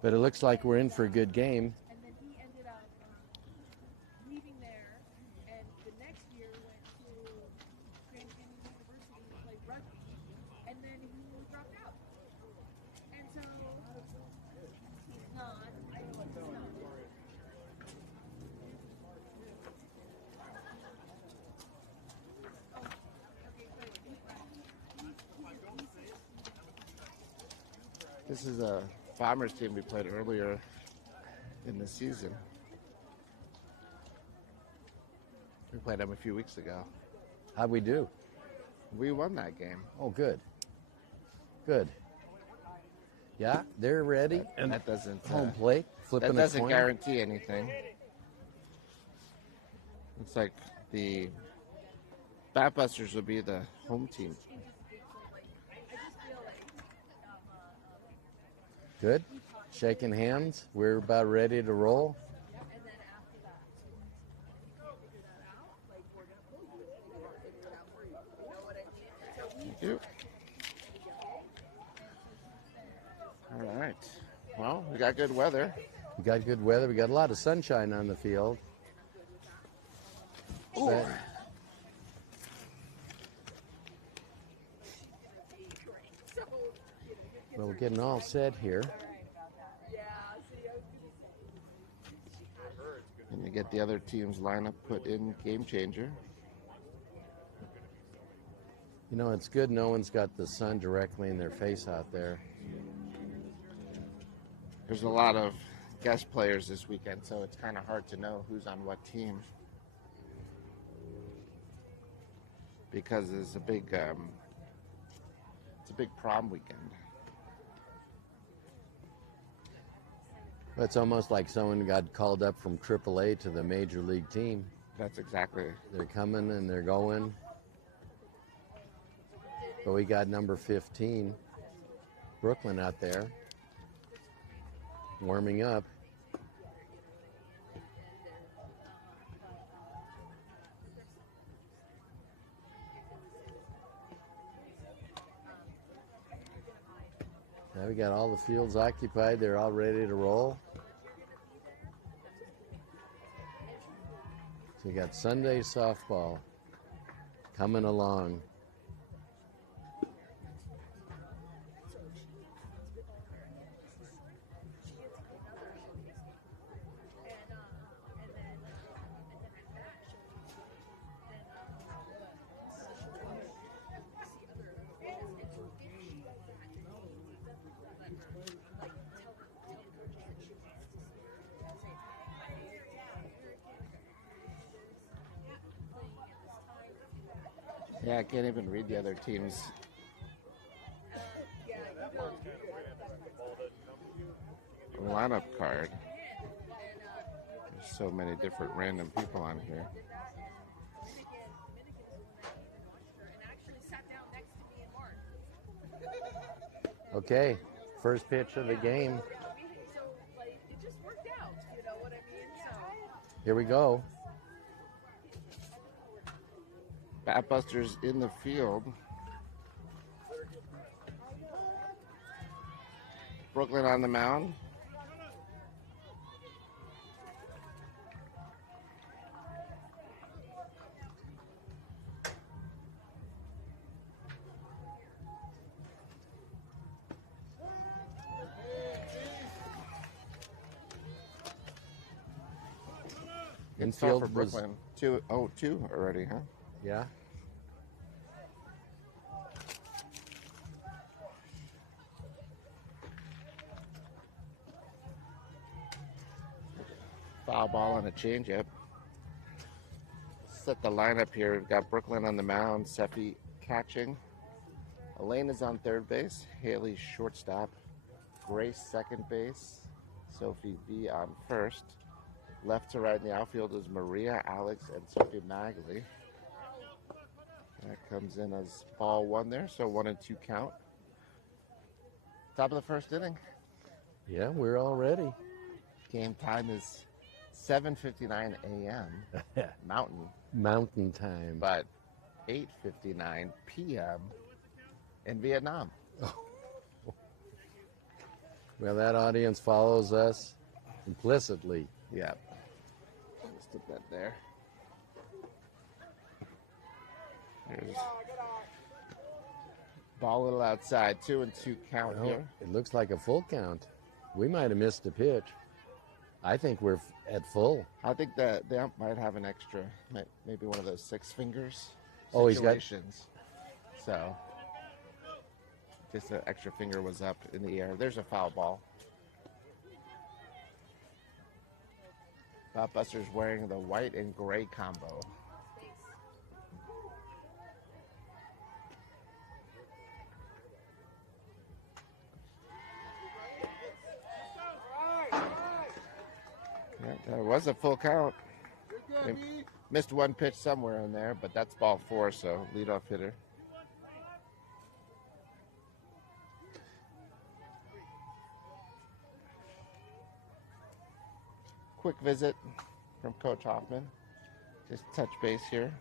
But it looks like we're in for a good game. And then he ended up leaving there, and the next year went to Grand Canyon University to play rugby, and then he dropped out. And so he's not. I know what he's not. Oh, okay, wait. This is a Bombers team we played earlier in the season. We played them a few weeks ago. How'd we do? We won that game. Oh, good. Good. Yeah, they're ready. And that doesn't Home plate. Flipping that doesn't a coin. guarantee anything. Looks like the Batbusters will be the home team. Good. Shaking hands. We're about ready to roll. And then after that, figure that out. Like, we're going to pull you and figure it out for you. You know what I mean? So we Thank you. All right. Well, we got good weather. We got good weather. We got a lot of sunshine on the field. Ooh. Well, we're getting all set here. And you get the other team's lineup put in Game Changer. You know, it's good no one's got the sun directly in their face out there. There's a lot of guest players this weekend, so it's kind of hard to know who's on what team. Because it's a big prom weekend. It's almost like someone got called up from AAA to the major league team. That's exactly. They're coming and they're going. But we got number 15, Brooklyn, out there, warming up. Now we got all the fields occupied. They're all ready to roll. So you got Sunday softball coming along. Yeah, I can't even read the other team's lineup card. There's so many different random people on here. Okay, first pitch of the game. So, like, it just worked out, you know what I mean? So, Here we go. Batbusters in the field. Brooklyn on the mound. Infield for was, Brooklyn. Two already, huh? yeah. Foul ball and a changeup. Set the lineup here. We've got Brooklyn on the mound, Seffi catching. Elaine is on third base, Haley shortstop, Grace second base, Sophie V on first. Left to right in the outfield is Maria, Alex, and Sophie Magley. That comes in as ball one there, so 1-2 count. Top of the first inning. Yeah, we're all ready. Game time is 7:59 a.m. Mountain time. but 8:59 p.m. in Vietnam. Well, that audience follows us implicitly. Yeah. Let's put that there. There's ball a little outside. 2-2 count Well, here. it looks like a full count. We might have missed a pitch. I think we're at full. I think that the ump might have an extra, maybe one of those 6 fingers Oh, he's got- situations. So, just an extra finger was up in the air. There's a foul ball. Batbusters wearing the white and gray combo. Yeah, that was a full count. They missed one pitch somewhere in there, but that's ball 4, so leadoff hitter. Quick visit from Coach Hoffman. Just touch base here.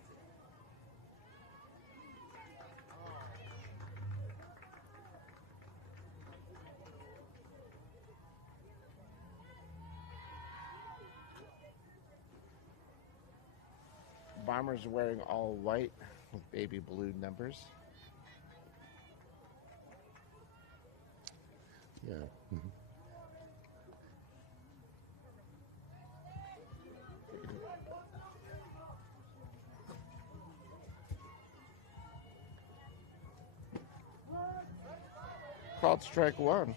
Bombers wearing all white with baby blue numbers. Yeah. Called strike 1.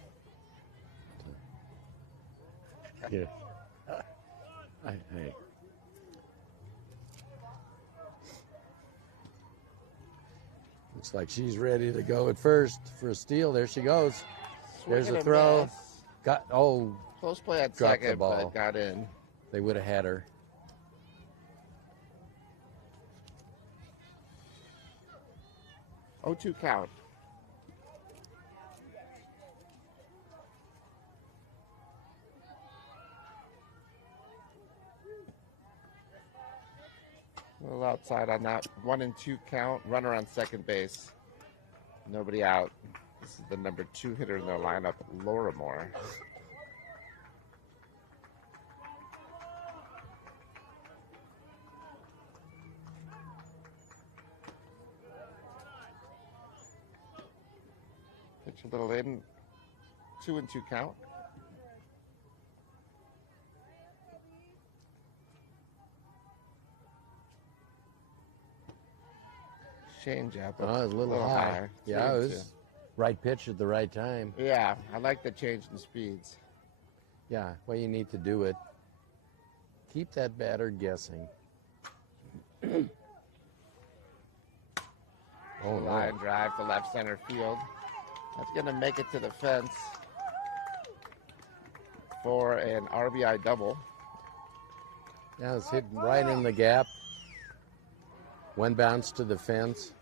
Yeah. Hey. Looks like she's ready to go at first for a steal. There she goes. There's Swing a and throw. miss. Got Close play at Dropped the second, ball. but got in. they would have had her. Oh, 2 count. A little outside on that 1-2 count. Runner on second base. Nobody out. This is the number 2 hitter in their lineup, Laura Moore. Pitch a little in. 2-2 count. Change up. Oh, it was a little high. Yeah, it 3-2. was right pitch at the right time. Yeah, I like the change in speeds. Yeah, well, you need to do it. Keep that batter guessing. Oh, Line no. drive to left center field. That's going to make it to the fence for an RBI double. That was hit right in the gap. One bounce to the fence.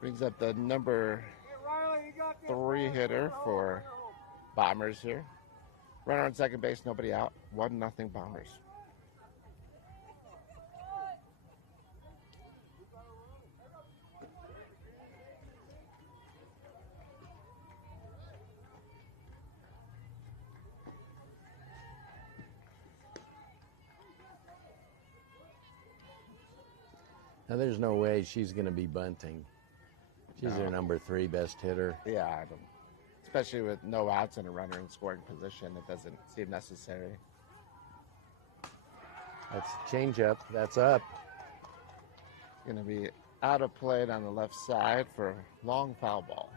Brings up the number 3 hitter for Bombers here. Runner on second base, nobody out. 1-0 Bombers. Now, there's no way she's going to be bunting. She's No. their number 3 best hitter. Yeah, I don't, especially with no outs and a runner in scoring position, it doesn't seem necessary. That's change up. That's up. Going to be out of play on the left side for a long foul ball.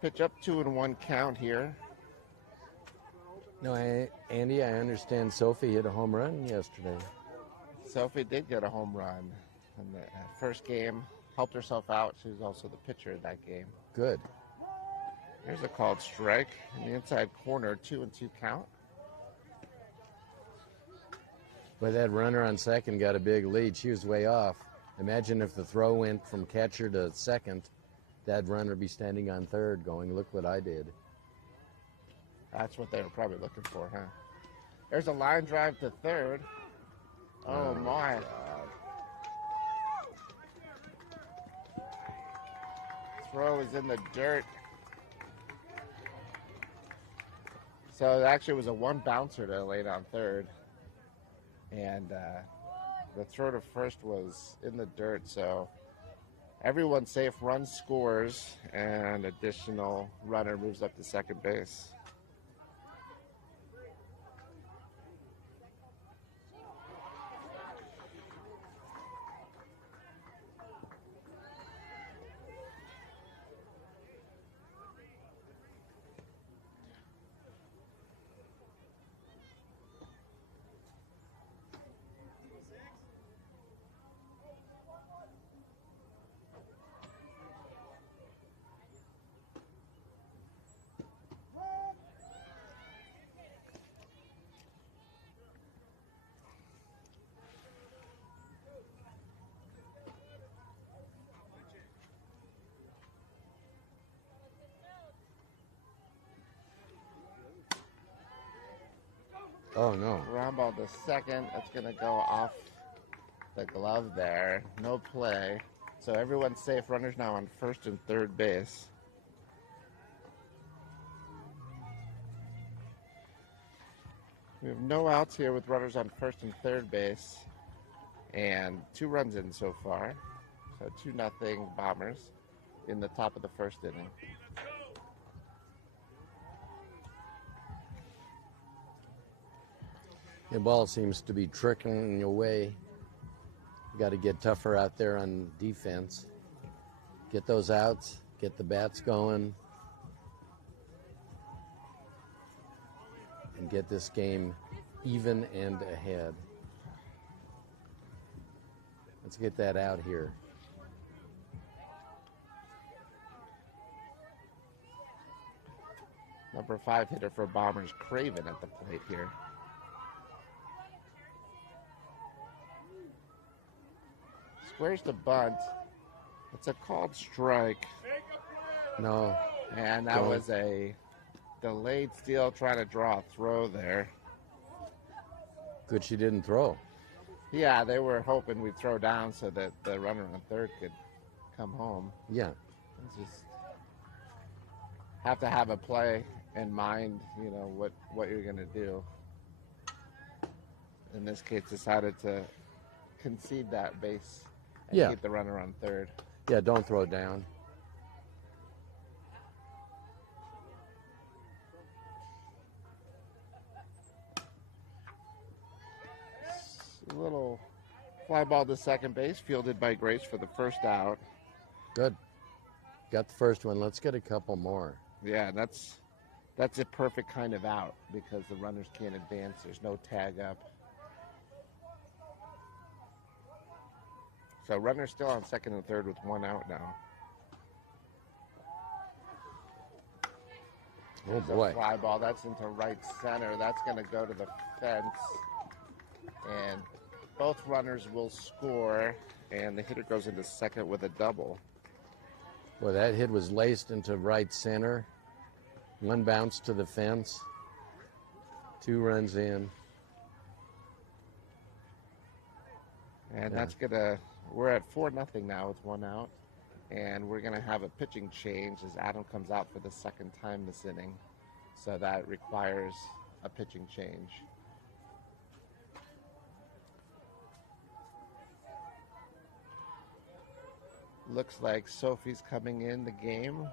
Pitch up 2-1 count here. No, Andy, I understand Sophie hit a home run yesterday. Sophie did get a home run in the first game. Helped herself out. She was also the pitcher in that game. Good. Here's a called strike in the inside corner, 2-2 count. But that runner on second got a big lead. She was way off. Imagine if the throw went from catcher to second, that runner would be standing on third going, look what I did. That's what they were probably looking for, huh? There's a line drive to third. Oh my. God. Throw is in the dirt. So it actually was a one bouncer to lay on third. And the throw to first was in the dirt. So everyone's safe. Run scores and additional runner moves up to second base. Oh, no. Ground ball to second. That's going to go off the glove there. No play. So everyone's safe. Runners now on first and third base. We have no outs here with runners on first and third base. And 2 runs in so far. So 2-0 Bombers in the top of the first inning. The ball seems to be trickling away. You got to get tougher out there on defense. Get those outs, get the bats going, and get this game even and ahead. Let's get that out here. Number 5 hitter for Bombers, Craven at the plate here. Squares the bunt. It's a called strike. No. And that was a delayed steal trying to draw a throw there. Good she didn't throw. Yeah, they were hoping we'd throw down so that the runner on third could come home. Yeah. It's just have to have a play in mind, you know, what you're going to do. In this case, decided to concede that base and keep the runner on third. Yeah, don't throw down. A little fly ball to second base, fielded by Grace for the first out. Good. Got the first one. Let's get a couple more. Yeah, that's a perfect kind of out because the runners can't advance. There's no tag up. So runners still on second and third with 1 out now. Oh boy. Fly ball, that's into right center. That's going to go to the fence. And both runners will score. And the hitter goes into second with a double. Well, that hit was laced into right center. 1 bounce to the fence. 2 runs in. And that's going to... We're at 4-0 now with 1 out, and we're going to have a pitching change as Adam comes out for the second time this inning, so that requires a pitching change. Looks like Sophie's coming in the game.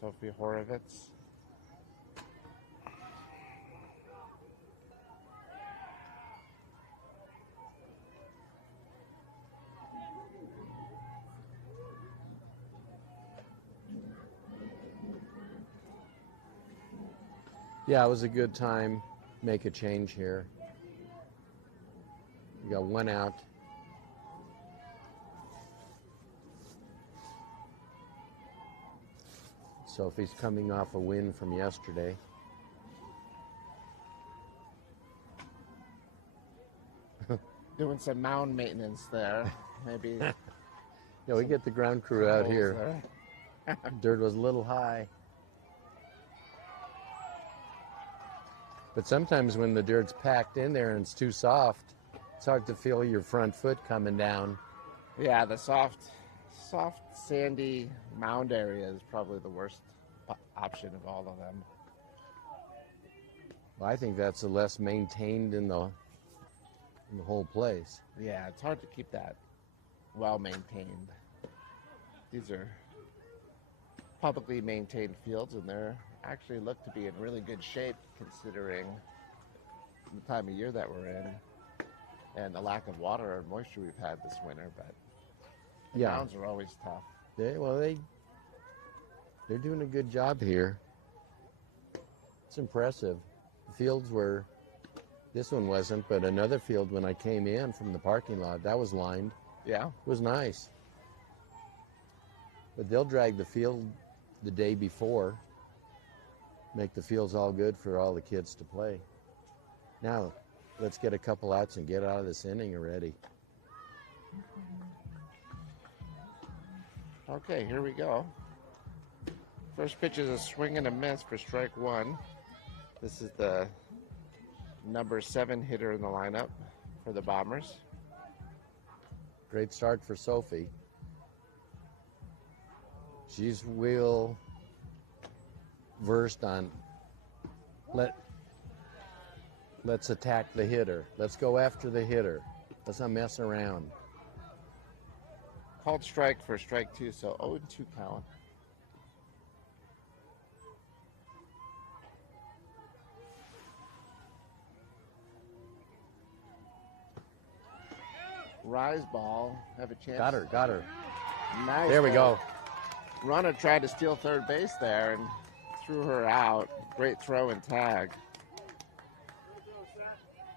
Sophie Horovitz. Yeah, it was a good time. Make a change here. We got one out. Sophie's coming off a win from yesterday. Doing some mound maintenance there. Maybe. Yeah, we get the ground crew out here. there. Dirt was a little high. But sometimes when the dirt's packed in there and it's too soft, it's hard to feel your front foot coming down. Yeah, the soft, sandy mound area is probably the worst option of all of them. Well, I think that's the less maintained in the whole place. Yeah, it's hard to keep that well maintained. These are publicly maintained fields, and they're actually look to be in really good shape considering the time of year that we're in and the lack of water and moisture we've had this winter. But Yeah, mounds are always tough. they're doing a good job here. It's impressive. The fields were, this one wasn't, but another field when I came in from the parking lot, that was lined. Yeah. It was nice. But they'll drag the field the day before, make the fields all good for all the kids to play. Now, let's get a couple outs and get out of this inning already. Okay, here we go. First pitch is a swing and a miss for strike one. This is the number 7 hitter in the lineup for the Bombers. Great start for Sophie. She's real versed on let's attack the hitter. Let's go after the hitter. Let's not mess around. Called strike for strike two, so 0-2 count. Rise ball, have a chance. Got her. Nice. There we go. Runner tried to steal third base there and threw her out. Great throw and tag.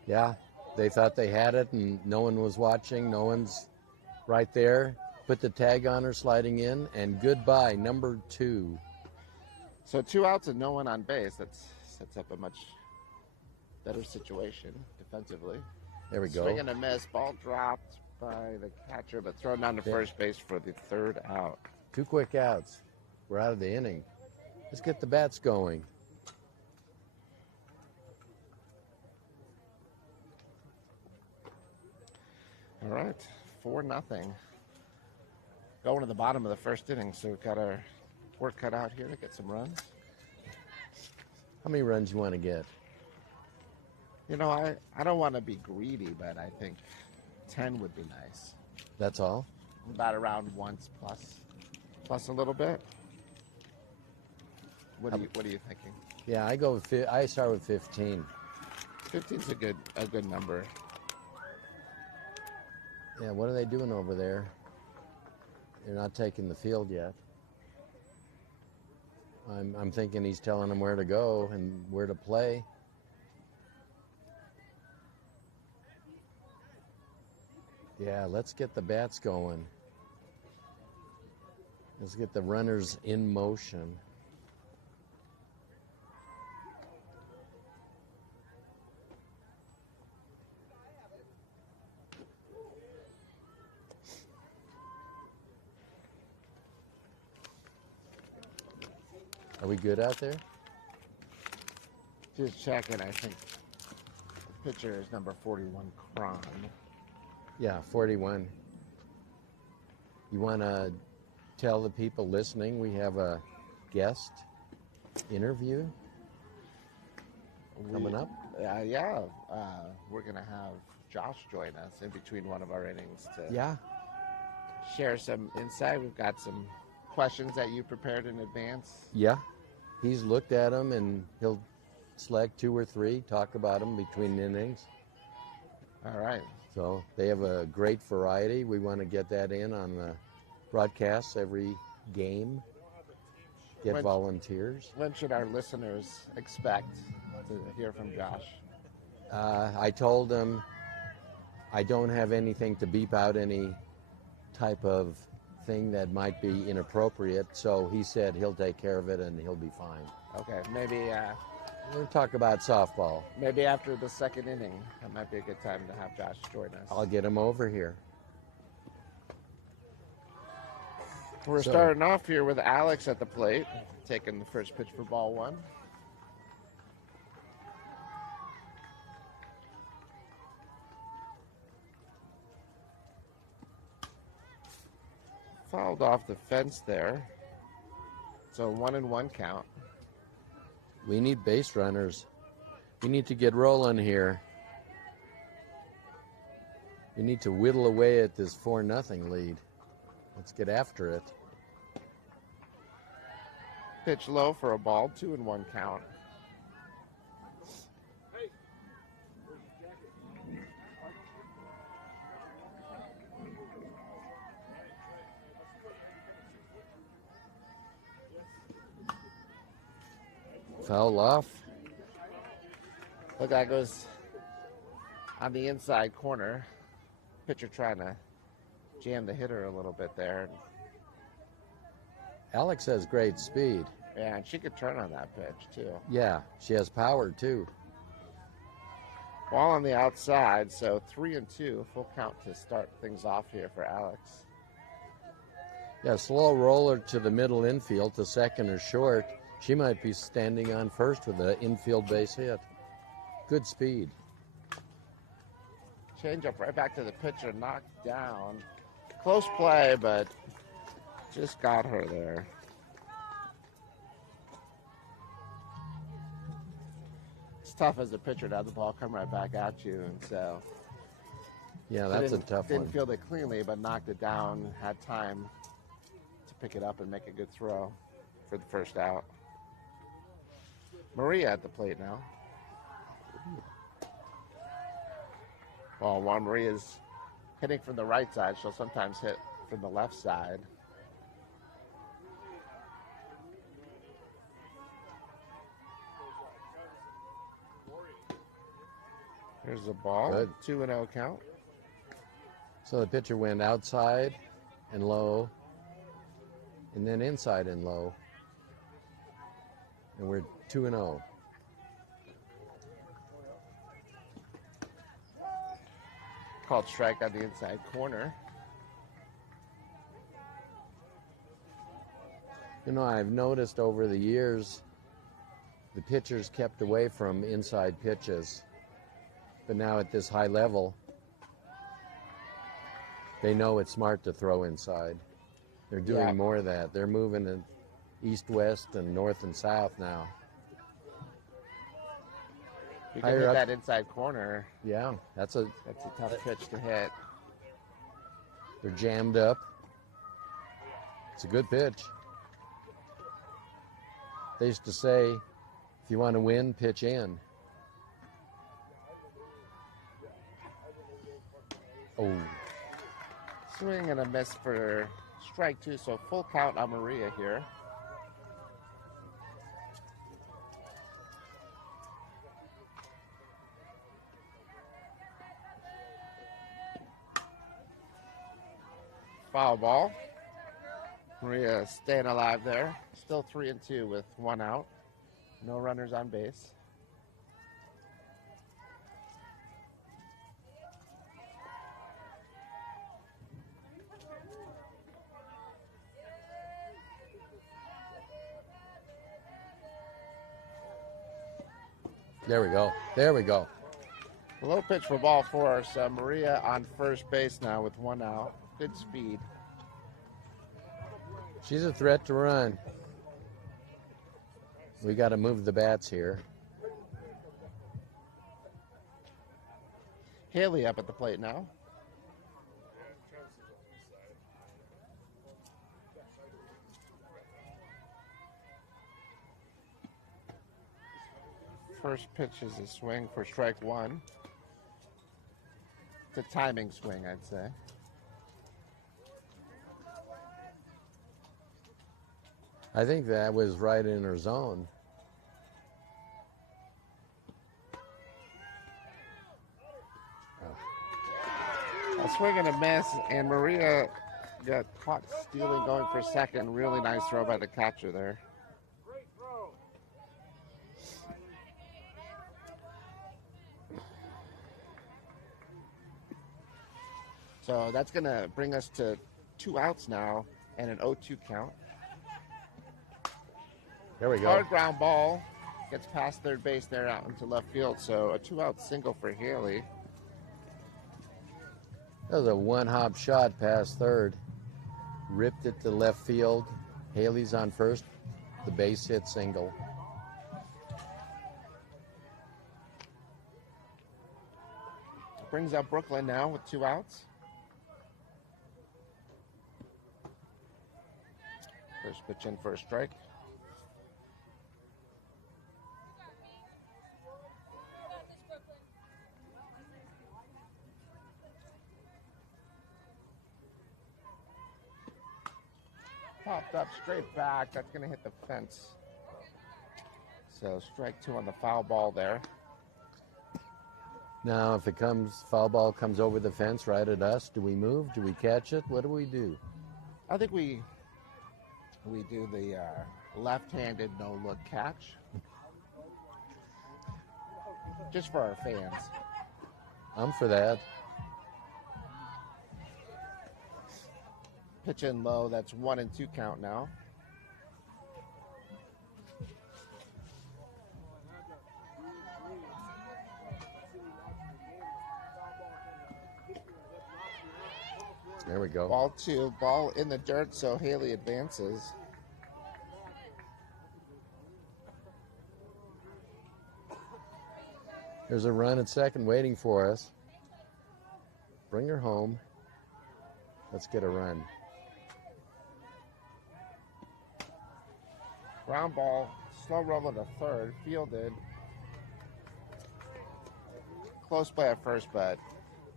Yeah, they thought they had it and no one was watching. No one's right there. Put the tag on her sliding in, and goodbye, number 2. So 2 outs and no one on base. That sets up a much better situation defensively. There we go. Swing and a miss. Ball dropped by the catcher, but thrown down to first base for the 3rd out. 2 quick outs. We're out of the inning. Let's get the bats going. All right, 4-0. Going to the bottom of the first inning, so we've got our work cut out here to get some runs. How many runs you want to get? You know, I don't want to be greedy, but I think 10 would be nice. That's all? About around once plus a little bit. What are you thinking? Yeah, I start with 15. 15's a good number. Yeah, what are they doing over there? They're not taking the field yet. I'm thinking he's telling them where to go and where to play. Yeah, let's get the bats going. Let's get the runners in motion. Are we good out there? Just checking, I think the pitcher is number 41, Cron. Yeah, 41. You want to tell the people listening we have a guest interview coming up? We're going to have Josh join us in between one of our innings to Yeah. share some insight. We've got some questions that you prepared in advance. Yeah. He's looked at them and he'll select 2 or 3, talk about them between innings. All right. So they have a great variety. We want to get that in on the broadcasts every game. Get volunteers. When should our listeners expect to hear from Josh? I told him I don't have anything to beep out any type of thing that might be inappropriate, so he said he'll take care of it and he'll be fine. Okay, maybe We'll talk about softball. maybe after the second inning, that might be a good time to have Josh join us. I'll get him over here. We're So- starting off here with Alex at the plate, taking the first pitch for ball one. Fouled off the fence there. So 1-1 count. We need base runners. We need to get rolling here. We need to whittle away at this 4-0 lead. Let's get after it. Pitch low for a ball, 2-1 count. Foul off. Look, that goes on the inside corner. Pitcher trying to jam the hitter a little bit there. Alex has great speed. Yeah, and she could turn on that pitch, too. Yeah, she has power too. Ball on the outside, so 3-2, full count to start things off here for Alex. Yeah, slow roller to the middle infield to second or short. She might be standing on first with an infield base hit. Good speed. Change up right back to the pitcher, knocked down. Close play, but just got her there. It's tough as a pitcher to have the ball come right back at you, and so Yeah, that's a tough didn't one. field it cleanly, but knocked it down. Had time to pick it up and make a good throw for the first out. Maria at the plate now. Ball one. Maria's hitting from the right side. She'll sometimes hit from the left side. Here's the ball. Good. 2-0 count. So the pitcher went outside and low, and then inside and low. And we're 2-0. Called strike on the inside corner. You know, I've noticed over the years the pitchers kept away from inside pitches. But now at this high level, they know it's smart to throw inside. They're doing Yeah. more of that. They're moving in east, west, and north and south now. You can Higher hit up. that inside corner. Yeah, that's a. That's a tough pitch to hit. They're jammed up. It's a good pitch. They used to say, if you want to win, pitch in. Oh, Swing and a miss for strike two, so full count on Maria here. Foul ball. Maria staying alive there. Still 3-2 with one out. No runners on base. there we go. There we go. Low pitch for ball four. So Maria on first base now with one out. Good speed. She's a threat to run. We got to move the bats here. Haley up at the plate now. First pitch is a swing for strike one. It's a timing swing, I'd say. I think that was right in her zone. A swing and a miss, and Maria got caught stealing going for second. Really nice throw by the catcher there. So that's going to bring us to 2 outs now and an 0-2 count. There we go. Hard ground ball gets past third base there out into left field. So a 2-out single for Haley. That was a one-hop shot past third. Ripped it to left field. Haley's on first. The base hit single. Brings up Brooklyn now with 2 outs. First pitch in for a strike. Popped up straight back. That's going to hit the fence. So strike 2 on the foul ball there. Now, if it comes, foul ball comes over the fence right at us, do we move? Do we catch it? What do we do? I think we do the left-handed no-look catch. Just for our fans. I'm for that. Pitch in low. That's 1-2 count now. There we go. Ball 2. Ball in the dirt, so Haley advances. There's a run at second waiting for us. Bring her home. Let's get a run. Ground ball, slow roll to third, fielded. Close play at first, but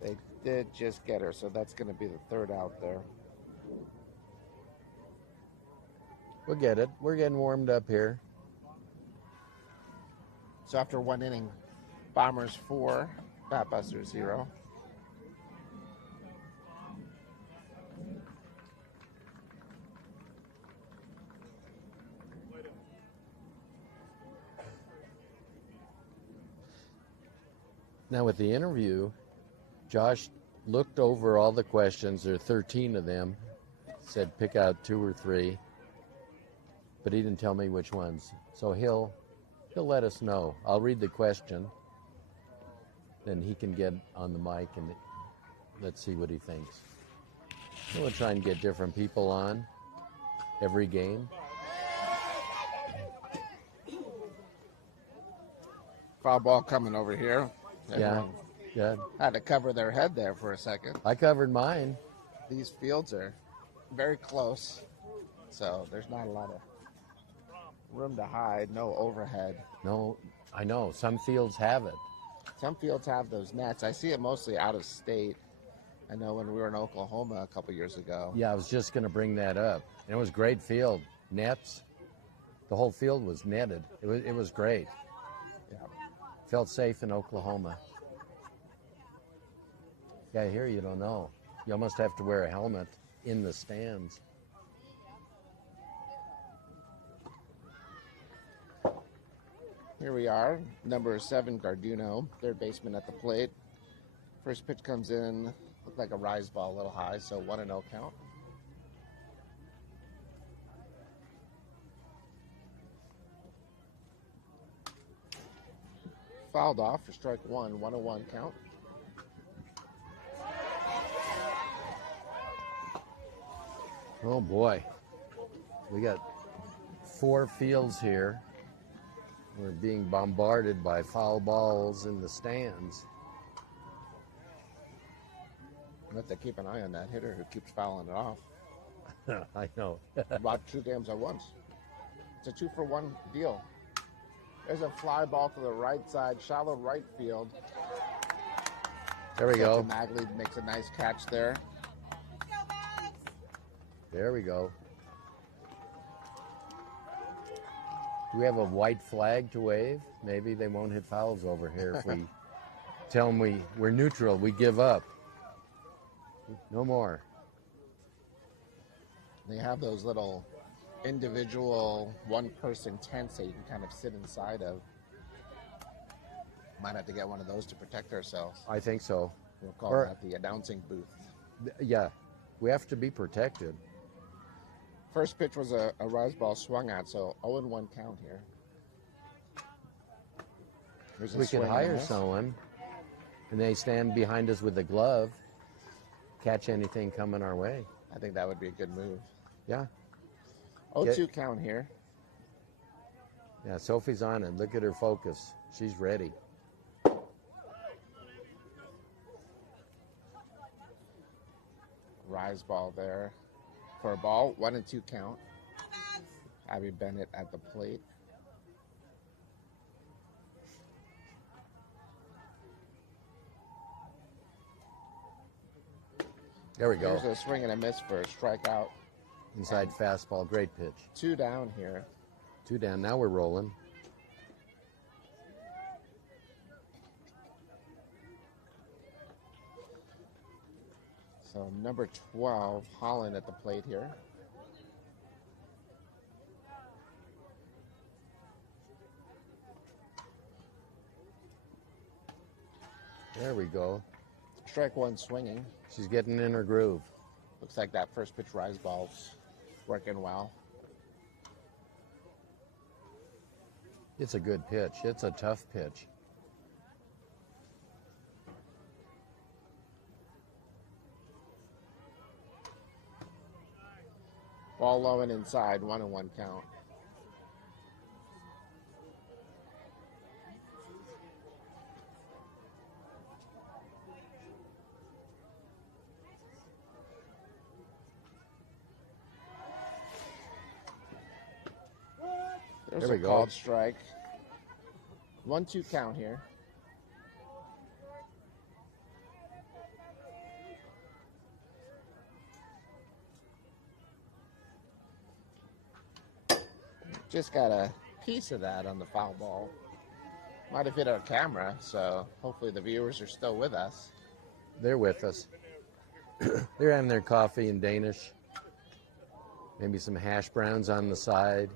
they did just get her, so that's going to be the 3rd out there. We'll get it. We're getting warmed up here. So after 1 inning, Bombers 4, Batbusters 0. Now with the interview, Josh looked over all the questions. There are 13 of them. Said pick out 2 or 3, but he didn't tell me which ones. So he'll let us know. I'll read the question, then he can get on the mic and let's see what he thinks. We'll try and get different people on every game. Foul ball coming over here. Yeah, yeah. Had to cover their head there for a second. I covered mine. These fields are very close, so there's not a lot of room to hide, no overhead. No, I know. Some fields have it. Some fields have those nets. I see it mostly out of state. I know when we were in Oklahoma a couple years ago. Yeah, I was just going to bring that up. And it was a great field. Nets. The whole field was netted. It was great. Yeah. Felt safe in Oklahoma. Yeah, here you don't know. You almost have to wear a helmet in the stands. Here we are, number 7, Garduno, third baseman at the plate. First pitch comes in, looked like a rise ball, a little high, so 1-0 count. Fouled off for strike 1, 1-1 count. Oh boy. We got 4 fields here. We're being bombarded by foul balls in the stands. I have to keep an eye on that hitter who keeps fouling it off. I know. About 2 games at once. It's a 2-for-1 deal. There's a fly ball to the right side, shallow right field. There we go. Magley makes a nice catch there. There we go. Do we have a white flag to wave? Maybe they won't hit fouls over here if we tell them we're neutral, we give up. No more. They have those little individual one-person tents that you can kind of sit inside of. Might have to get one of those to protect ourselves. I think so. We'll call Or- that the announcing booth. Yeah, we have to be protected. First pitch was a rise ball swung at, so 0-1 count here. There's a We swing could and a hire miss. someone, and they stand behind us with a glove, catch anything coming our way. I think that would be a good move. Yeah, 0-2 count here. yeah. Sophie's on it. Look at her focus. She's ready. Rise ball there for a ball. 1-2 count. Abby Bennett at the plate. There we go. There's a swing and a miss for a strikeout. Inside fastball. Great pitch. 2 down here. 2 down. Now we're rolling. So number 12, Holland at the plate here. There we go. Strike one swinging. She's getting in her groove. Looks like that first pitch rise ball's working well. It's a good pitch. It's a tough pitch. Ball low and inside, 1-1 count. There's There we a go. called strike. 1-2 count here. Just got a piece of that on the foul ball. Might have hit our camera, so hopefully the viewers are still with us. They're with us. They're having their coffee in Danish. Maybe some hash browns on the side.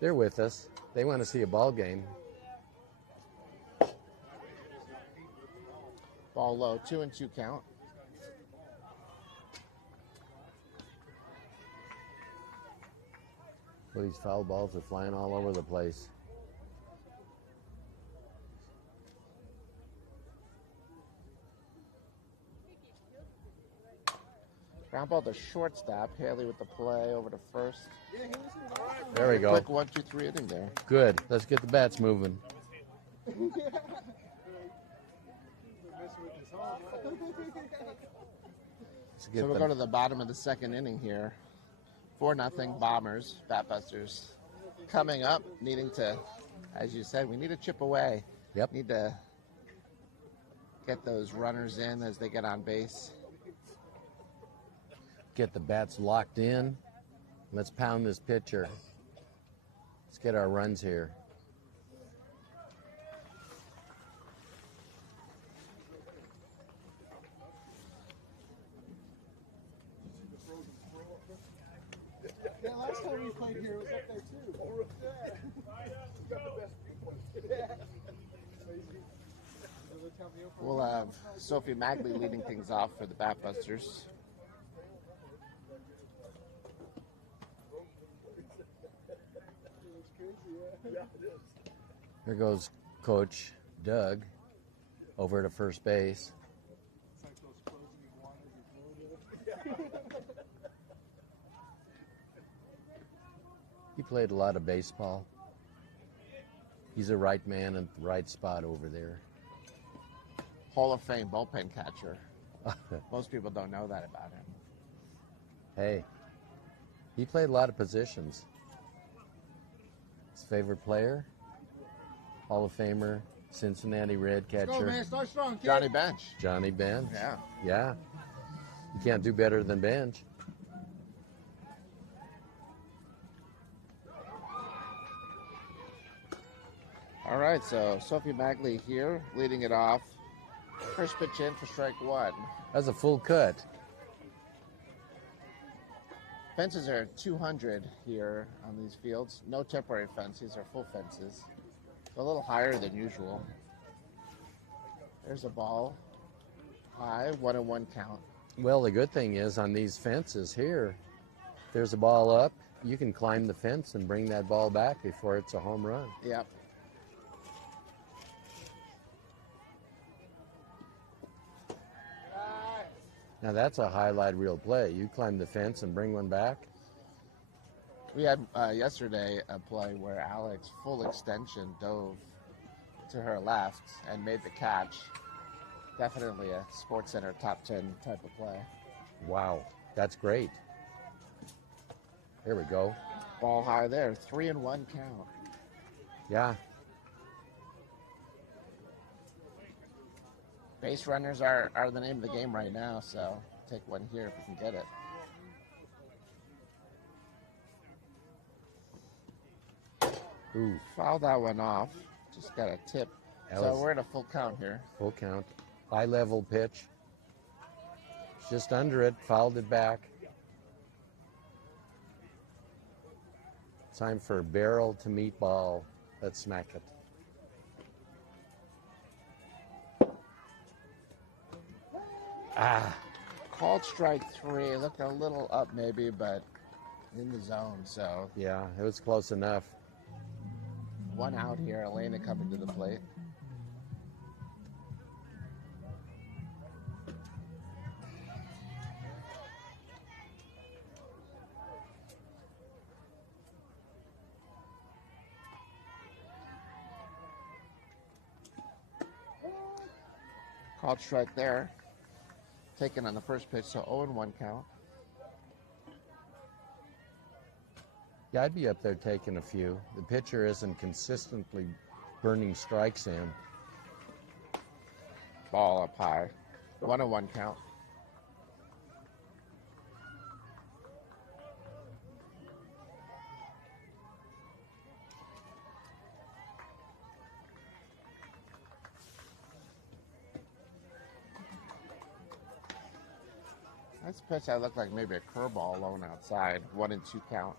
They're with us. They want to see a ball game. Ball low, 2-2 count. Well, these foul balls are flying all over the place. Ground ball to shortstop. Haley with the play over to first. There we go. Quick 1-2-3 inning there. Good. Let's get the bats moving. Let's get So we'll the- go to the bottom of the second inning here. 4-0 Bombers, Batbusters coming up, needing to, as you said, we need to chip away. Yep. Need to get those runners in as they get on base. Get the bats locked in. Let's pound this pitcher. Let's get our runs here. Yeah, last time we played here, it was up there too. We'll have Sophie Magley leading things off for the Batbusters. Here goes Coach Doug over to first base. He played a lot of baseball. He's a right man in the right spot over there. Hall of Fame bullpen catcher. Most people don't know that about him. Hey, he played a lot of positions. His favorite player, Hall of Famer, Cincinnati Red catcher, Start strong, kid. Johnny Bench. Johnny Bench. Yeah. Yeah. You can't do better than Bench. All right, so Sophie Magley here leading it off. First pitch in for strike one. That's a full cut. Fences are 200 here on these fields. No temporary fence. These are full fences. A little higher than usual. There's a ball. High, 1-1 count. Well, the good thing is on these fences here, there's a ball up. You can climb the fence and bring that ball back before it's a home run. Yep. Now that's a highlight reel play. You climb the fence and bring one back. We had yesterday a play where Alex, full extension, dove to her left and made the catch. Definitely a Sports Center top 10 type of play. Wow, that's great. There we go. Ball high there, 3-1 count. Yeah, Base runners are the name of the game right now, so take one here if we can get it. ooh, Fouled that one off. Just got a tip. That So was- we're at a full count here. full count. High level pitch. Just under it, fouled it back. Time for barrel to meet ball. Let's smack it. Ah, Called strike 3. Looked a little up maybe, but in the zone. So yeah, it was close enough. one out here. Elena coming to the plate. Called strike there. Taken on the first pitch, so 0-1 count. Yeah, I'd be up there taking a few. The pitcher isn't consistently burning strikes in. Ball up high. 1-1 count. This pitch that looked like maybe a curveball alone outside. 1-2 count.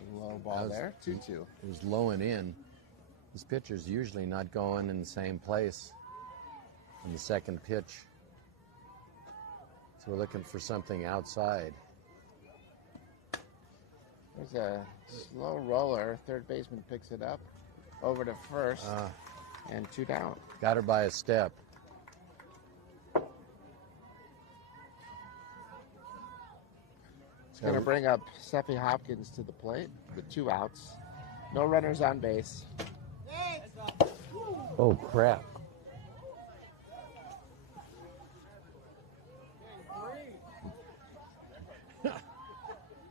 And low ball That was- there. 2-2. It was low and in. This pitcher's usually not going in the same place on the second pitch. So we're looking for something outside. There's a slow roller. Third baseman picks it up. Over to first. And 2 down. Got her by a step. It's going to bring up Seppi Hopkins to the plate with 2 outs. No runners on base. Oh, crap.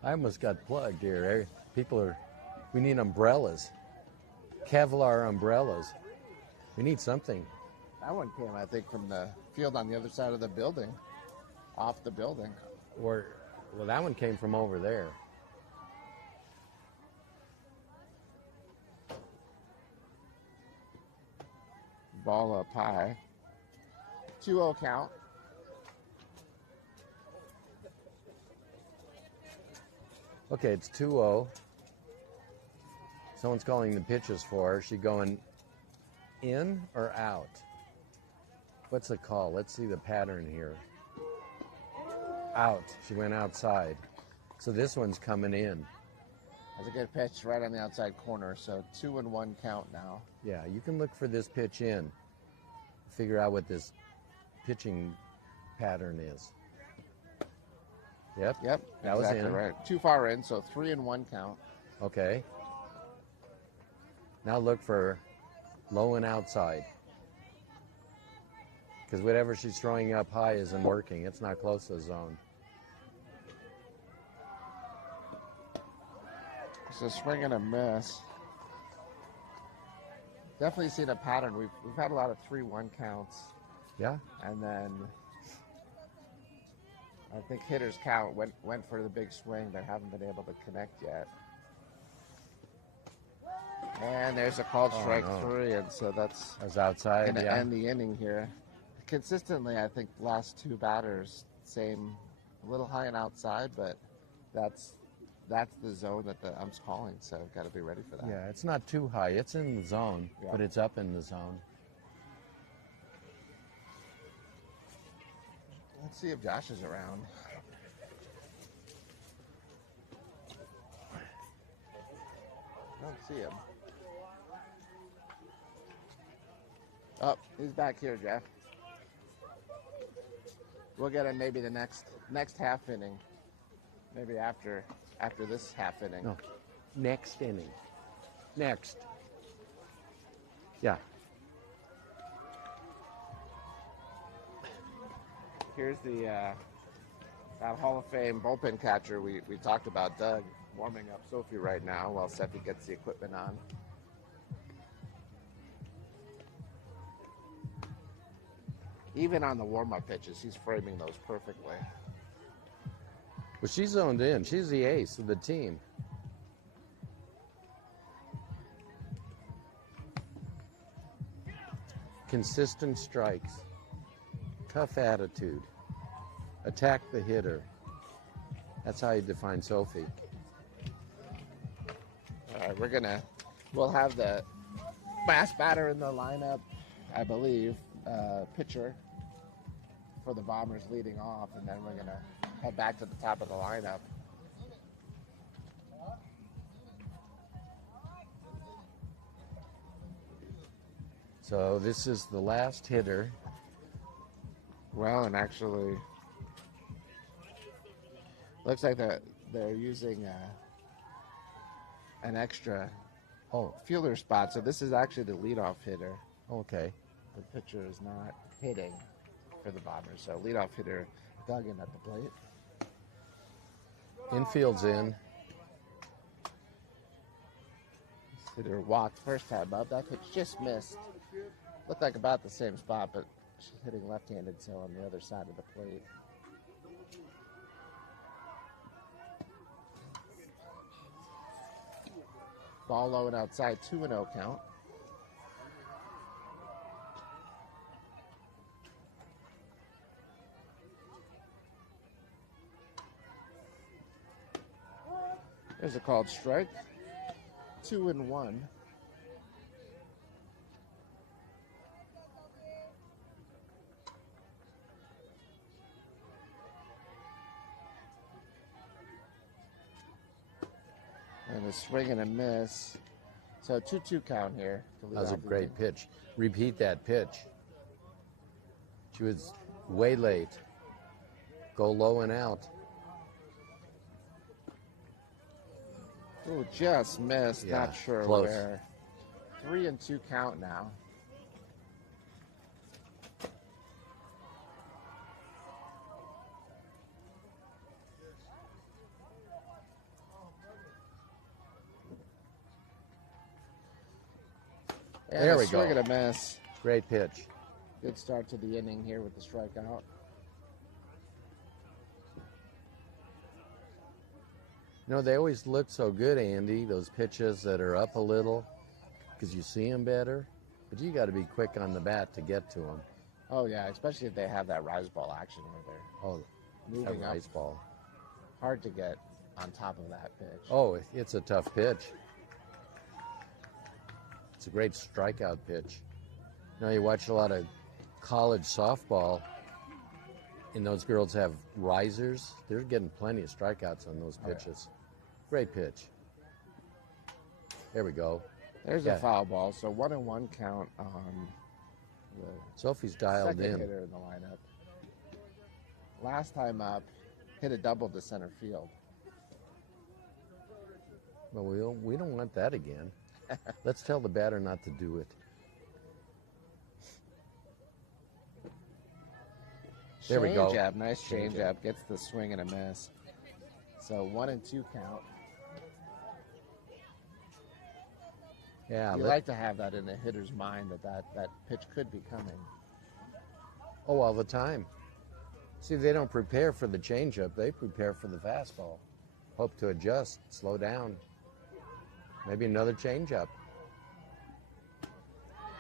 I almost got plugged here. We need umbrellas. Kevlar umbrellas. We need something. That one came, I think, from the field on the other side of the building. Off the building. Well, that one came from over there. Ball up high. 2-0 count. Okay, it's 2-0. Someone's calling the pitches for her. She going in or out? What's the call? Let's see the pattern here. Out. She went outside. So this one's coming in. That's a good pitch right on the outside corner. So 2-1 count now. Yeah, you can look for this pitch in. Figure out what this pitching pattern is. Yep. Yep, That was exactly in. right. Too far in, so 3-1 count. Okay. Now look for low and outside. Because whatever she's throwing up high isn't working. It's not close to the zone. It's a swing and a miss. Definitely seen a pattern. We've had a lot of 3-1 counts. Yeah? And then I think hitters count went for the big swing but haven't been able to connect yet. And there's a called Oh, strike no. 3, and so that's I was outside, going to yeah. end the inning here. Consistently, I think last two batters, same, a little high and outside, but that's the zone that the ump's calling, so got to be ready for that. Yeah, it's not too high. It's in the zone, Yeah. but it's up in the zone. Let's see if Josh is around. I don't see him. Oh, he's back here, Jeff. We'll get him maybe the next half inning. Maybe after this half inning. No, next inning. Next. Yeah. Here's the that Hall of Fame bullpen catcher we talked about, Doug, warming up Sophie right now while Seppi gets the equipment on. Even on the warm-up pitches, he's framing those perfectly. Well, she's zoned in. She's the ace of the team. Consistent strikes. Tough attitude. Attack the hitter. That's how you define Sophie. All right, we'll have the last batter in the lineup, I believe, pitcher for the Bombers leading off, and then we're going to head back to the top of the lineup. So this is the last hitter. Well, and actually, looks like they're using an extra fielder spot. So this is actually the leadoff hitter. Okay. The pitcher is not hitting for the Bombers. So leadoff hitter dug in at the plate. Infield's in. Hitter walked first time up. That pitch just missed. Looked like about the same spot, but she's hitting left-handed, so on the other side of the plate. Ball low and outside, 2-0 count. There's a called strike. 2-1. And a swing and a miss. So 2-2 count here. That was a great pitch. Repeat that pitch. She was way late. Go low and out. Ooh, just missed. Yeah, Not sure close. where. 3-2 count now. And There a we go. swing and a miss. Great pitch. Good start to the inning here with the strikeout. You know, they always look so good, Andy, those pitches that are up a little, because you see them better. But you got to be quick on the bat to get to them. Oh, yeah, especially if they have that rise ball action where they're Oh, moving a up. nice ball. Hard to get on top of that pitch. Oh, it's a tough pitch. It's a great strikeout pitch. Now you watch a lot of college softball, and those girls have risers. They're getting plenty of strikeouts on those pitches. Great pitch. There we go. There's Yeah. a foul ball, so 1-1 count on the Sophie's dialed second in. hitter in the lineup. Last time up, hit a double to center field. Well, we don't want that again. Let's tell the batter not to do it. There we go. Changeup, nice Changeup. changeup. Gets the swing and a miss. So 1-2 count. Yeah. You like to have that in the hitter's mind that pitch could be coming. Oh, all the time. See, they don't prepare for the changeup. They prepare for the fastball. Hope to adjust, slow down. Maybe another changeup.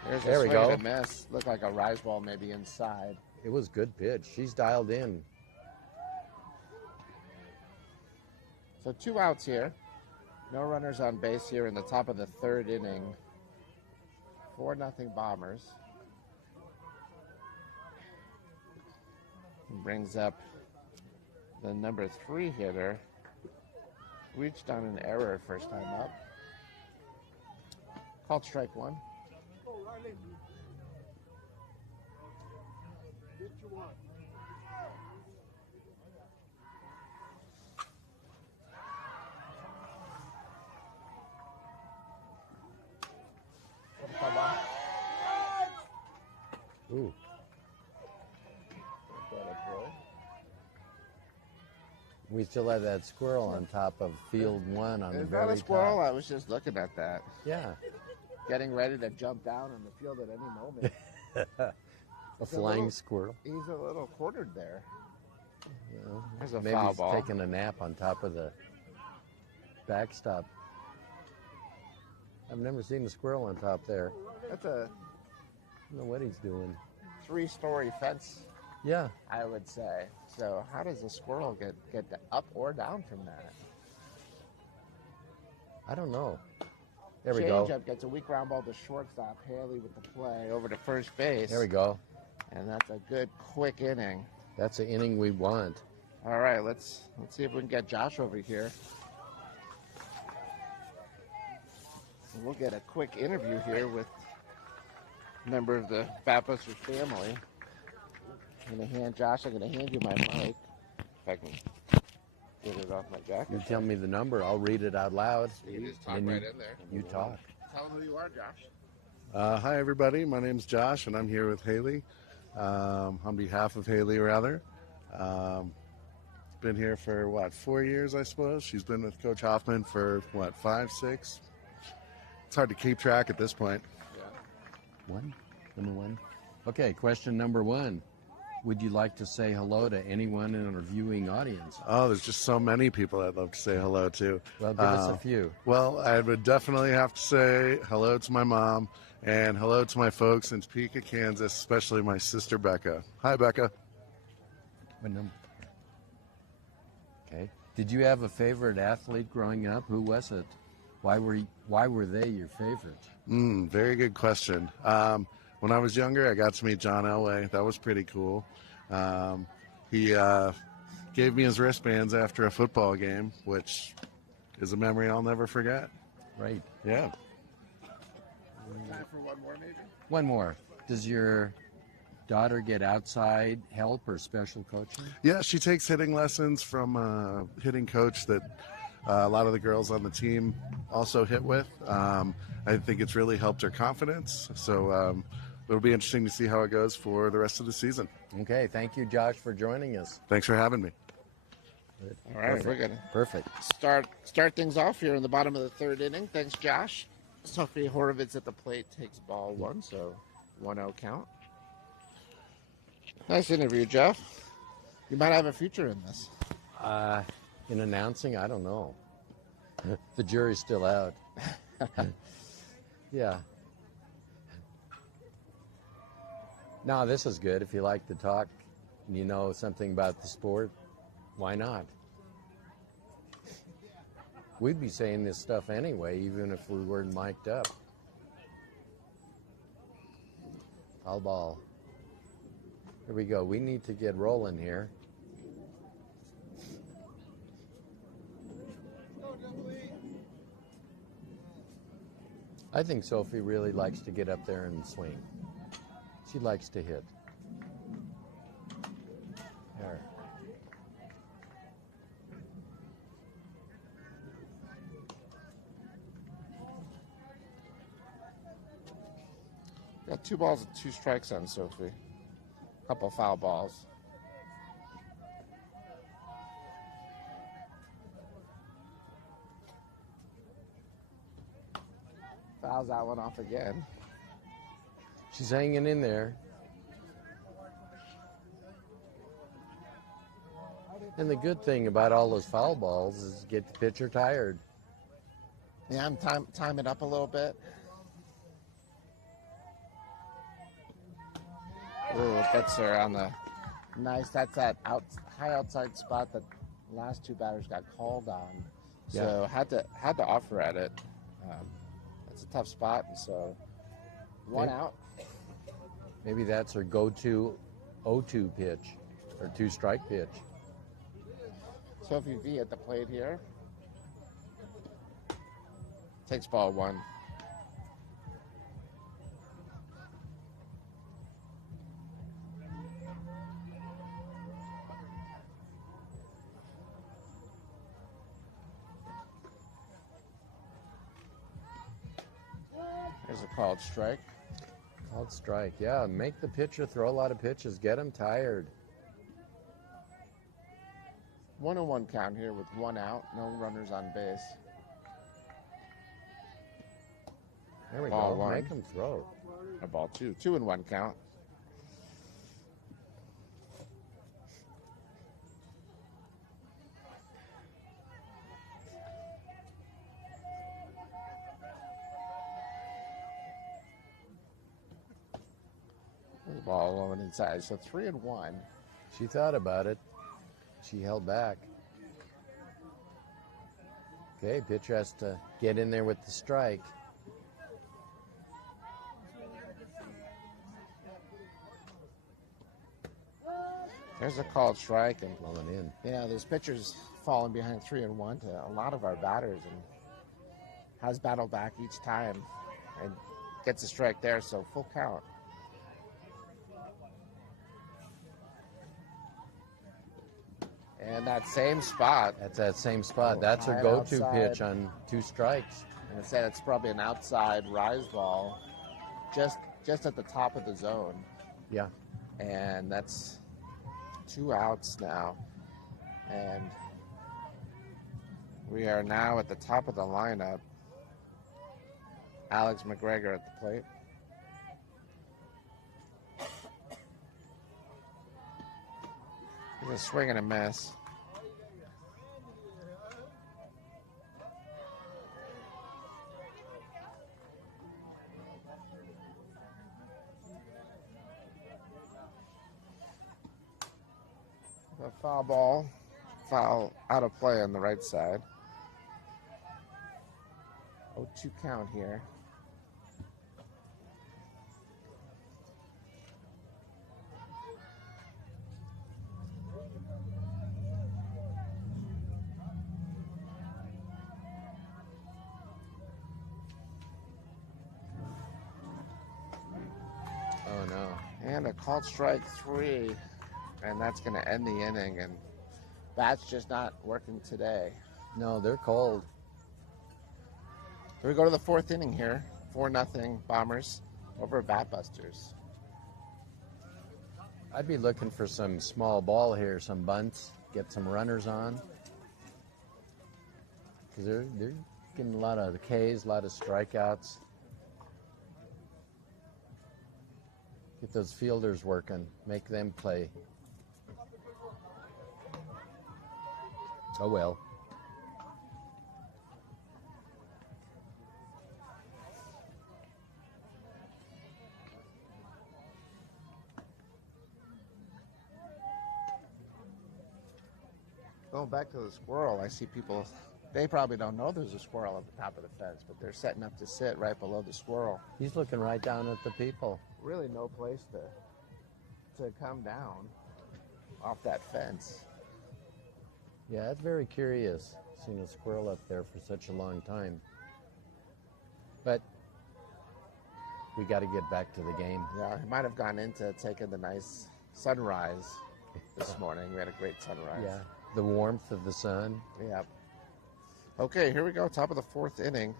There's There a we swing go. and a miss. Looked like a rise ball maybe inside. It was good pitch. She's dialed in. So 2 outs here. No runners on base here in the top of the 3rd inning. 4-0 Bombers. Brings up the number 3 hitter. Reached on an error first time up. Called strike 1. Ooh. We still have that squirrel on top of field 1 on the Is very that a squirrel? top. I was just looking at that. Yeah. Getting ready to jump down on the field at any moment. A flying squirrel. He's a little cornered there. You know, There's a maybe foul he's ball. taking a nap on top of the backstop. I've never seen a squirrel on top there. That's a I don't know what he's doing. 3-story fence, Yeah. I would say. So how does a squirrel get up or down from that? I don't know. There we Change go. up gets a weak ground ball to shortstop. Haley with the play over to first base. There we go. And that's a good quick inning. That's the inning we want. All right, let's see if we can get Josh over here. And we'll get a quick interview here with a member of the Batbusters family. I'm gonna hand Josh. I'm gonna hand you my mic if I can get it off my jacket. You tell me the number, I'll read it out loud. You just talk And right in there. You talk. Tell them who you are, Josh. Hi, everybody. My name's Josh, and I'm here with Haley. On behalf of Haley, rather. Been here for, 4 years, I suppose. She's been with Coach Hoffman for, 5, 6? It's hard to keep track at this point. Number one. Okay, question number 1. Would you like to say hello to anyone in our viewing audience? Oh, there's just so many people I'd love to say hello to. Well, give us a few. Well, I would definitely have to say hello to my mom and hello to my folks in Topeka, Kansas, especially my sister Becca. Hi, Becca. What number? Okay. Did you have a favorite athlete growing up? Who was it? Why were they your favorite? Very good question. When I was younger, I got to meet John Elway. That was pretty cool. He gave me his wristbands after a football game, which is a memory I'll never forget. Right. Yeah. Time for one more, maybe? One more. Does your daughter get outside help or special coaching? Yeah, she takes hitting lessons from a hitting coach that a lot of the girls on the team also hit with. I think it's really helped her confidence. So it'll be interesting to see how it goes for the rest of the season. Okay. Thank you, Josh, for joining us. Thanks for having me. All right, we're gonna Perfect. start things off here in the bottom of the 3rd inning. Thanks, Josh. Sophie Horovitz at the plate takes ball 1, so 1-0 count. Nice interview, Jeff. You might have a future in this. In announcing, I don't know. The jury's still out. Yeah. No, this is good. If you like to talk and you know something about the sport, why not? We'd be saying this stuff anyway, even if we weren't mic'd up. Foul ball. Here we go. We need to get rolling here. I think Sophie really likes to get up there and swing. She likes to hit. There. Got 2 balls and 2 strikes on Sophie. Couple foul balls. Fouls that one off again. She's hanging in there. And the good thing about all those foul balls is get the pitcher tired. Yeah, I'm time it up a little bit. Ooh, gets her on the nice. That's that high outside spot that last two batters got called on. So had to offer at it. It's a tough spot, and so one out. Maybe that's her go-to 0-2 pitch or 2-strike pitch. Sophie V at the plate here. Takes ball one. There's a called strike. Called strike. Yeah, make the pitcher throw a lot of pitches. Get him tired. 1-1 count here with one out. No runners on base. There we Ball go. one. Make him throw. A ball two. 2-1 count. The ball low and inside. So 3-1. She thought about it. She held back. Okay, pitcher has to get in there with the strike. There's a called strike, and Blowing in. yeah, there's pitchers falling behind 3-1 to a lot of our batters, and has battled back each time and gets a strike there. So full count. And that same spot, That's that same spot. Oh, That's her high go-to outside. pitch on 2 strikes. and it said it's probably an outside rise ball, just at the top of the zone, Yeah. and that's 2 outs now, and we are now at the top of the lineup. Alex McGregor at the plate. He's a swing and a miss. A foul ball, foul out of play on the right side. 0-2 count here. Oh, no. And a called strike 3, and that's going to end the inning. And bat's just not working today. No, they're cold. So we go to the 4th inning here. 4-0 Bombers over Batbusters. I'd be looking for some small ball here, some bunts, get some runners on. Because they're getting a lot of Ks, a lot of strikeouts. Get those fielders working, make them play. Oh well. Going back to the squirrel, I see people, they probably don't know there's a squirrel at the top of the fence, but they're setting up to sit right below the squirrel. He's looking right down at the people. Really no place to come down off that fence. Yeah, that's very curious, seeing a squirrel up there for such a long time. But we got to get back to the game. Yeah, he might have gone into taking the nice sunrise this morning. We had a great sunrise. Yeah, the warmth of the sun. Yep. Okay, here we go. Top of the 4th inning.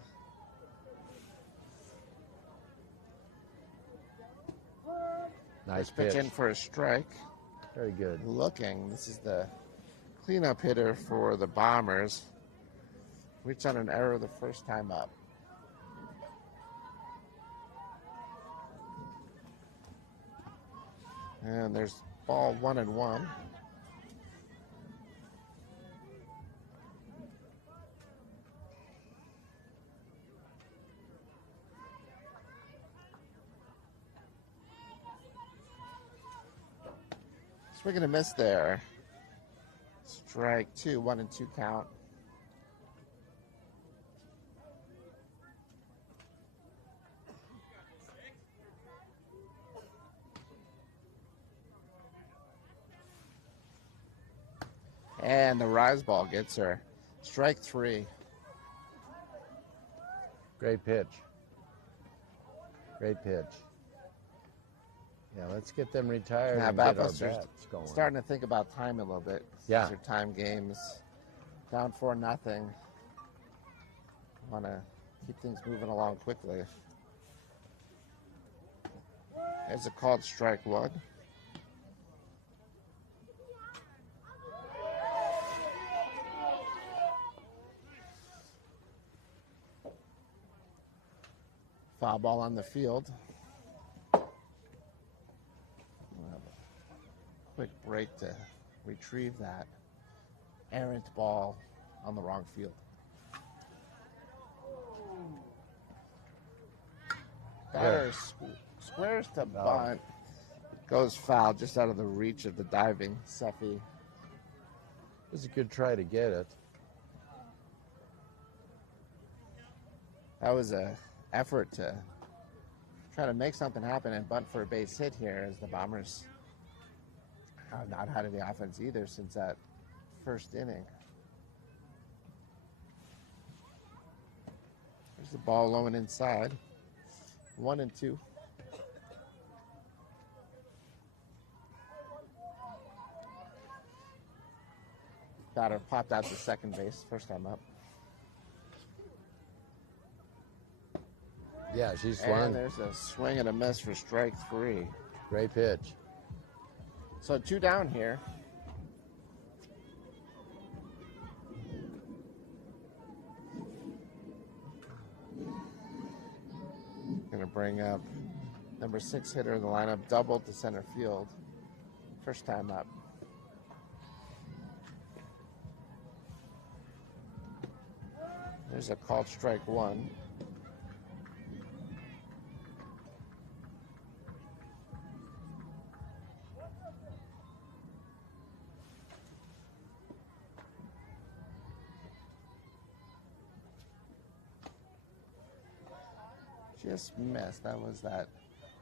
Nice Pitch pitch. in for a strike. Very good. Looking, this is the cleanup hitter for the Bombers. Reached on an error the first time up. And there's ball 1-1. Swing and a miss there. Strike two, 1-2 count. And the rise ball gets her. Strike three. Great pitch. Great pitch. Yeah, let's get them retired Now, and get our Batbusters bats going. starting to think about time a little bit. Yeah. These are time games. Down 4-0. Want to keep things moving along quickly. There's a called strike one. Foul ball on the field. We'll have a quick break to retrieve that errant ball on the wrong field. Batter squares to bunt. Goes foul just out of the reach of the diving Seffi. It was a good try to get it. That was a effort to try to make something happen and bunt for a base hit here, as the Bombers have not had any offense either since that first inning. There's the ball low and inside. 1-2. Batter popped out to second base, first time up. Yeah, she And swung. there's a swing and a miss for strike three. Great pitch. So 2 down here. Gonna bring up number 6 hitter in the lineup, doubled to center field. First time up. There's a called strike one. Just missed. That was that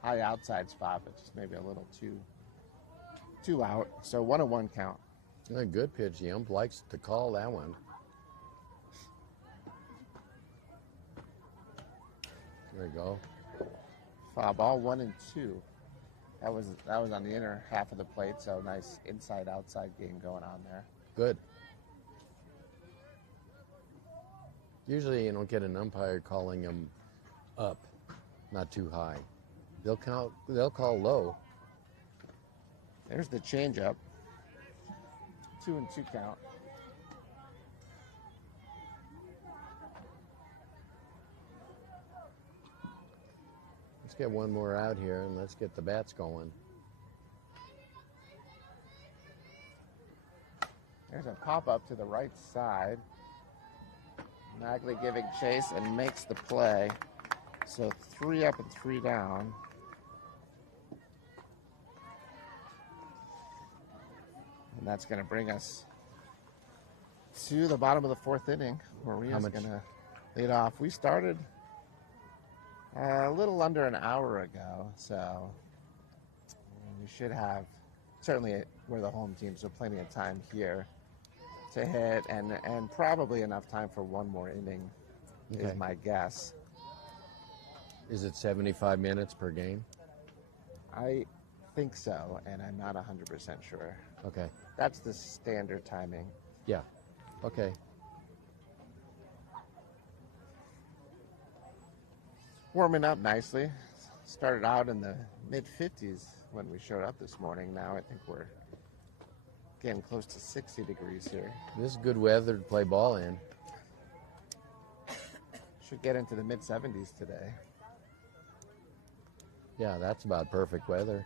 high outside spot, but just maybe a little too out. So 1-1 count. A good pitch. The ump likes to call that one. There you go. Foul ball 1-2. That was on the inner half of the plate, so nice inside outside game going on there. Good. Usually you don't get an umpire calling them up, not too high. They'll call low. There's the changeup. 2-2 count. Let's get one more out here and let's get the bats going. There's a pop-up to the right side. Magley giving chase and makes the play. So 3 up and 3 down. And that's going to bring us to the bottom of the 4th inning, where Maria's going to lead off. We started a little under an hour ago, so we should have, certainly we're the home team, so plenty of time here to hit, and probably enough time for one more inning, is my guess. Is it 75 minutes per game? I think so, and I'm not 100% sure. Okay. That's the standard timing. Yeah. Okay. Warming up nicely. Started out in the mid-50s when we showed up this morning. Now I think we're getting close to 60 degrees here. This is good weather to play ball in. Should get into the mid-70s today. Yeah, that's about perfect weather.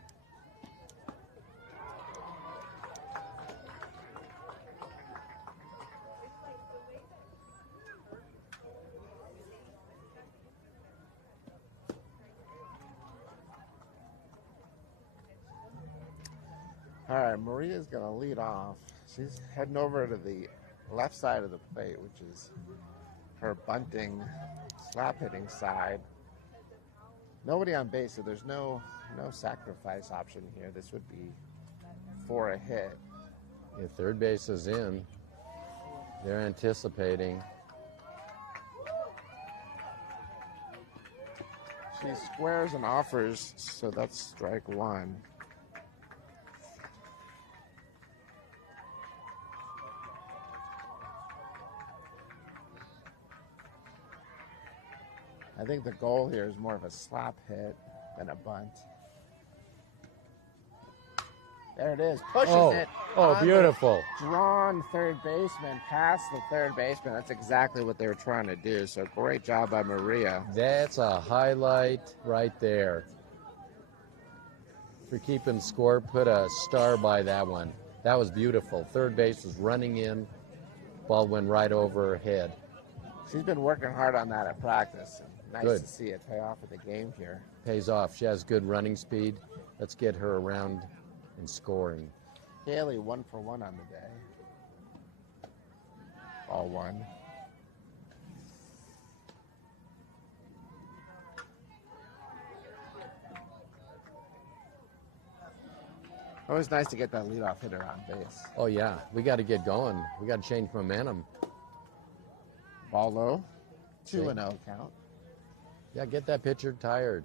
All right, Maria's going to lead off. She's heading over to the left side of the plate, which is her bunting, slap hitting side. Nobody on base, so there's no sacrifice option here. This would be for a hit. Yeah, third base is in. They're anticipating. She squares and offers, so that's strike one. I think the goal here is more of a slap hit than a bunt. There it is. Pushes it. Oh, on beautiful. the drawn third baseman, past the third baseman. That's exactly what they were trying to do. So great job by Maria. That's a highlight right there. For keeping score, put a star by that one. That was beautiful. Third base was running in. Ball went right over her head. She's been working hard on that at practice. Nice Good. to see it pay off at the game here. Pays off. She has good running speed. Let's get her around and scoring. Haley 1 for 1 on the day. Ball one. Always nice to get that leadoff hitter on base. Oh, yeah. We got to get going. We got to change momentum. Ball low. 2-0 count. Yeah, get that pitcher tired.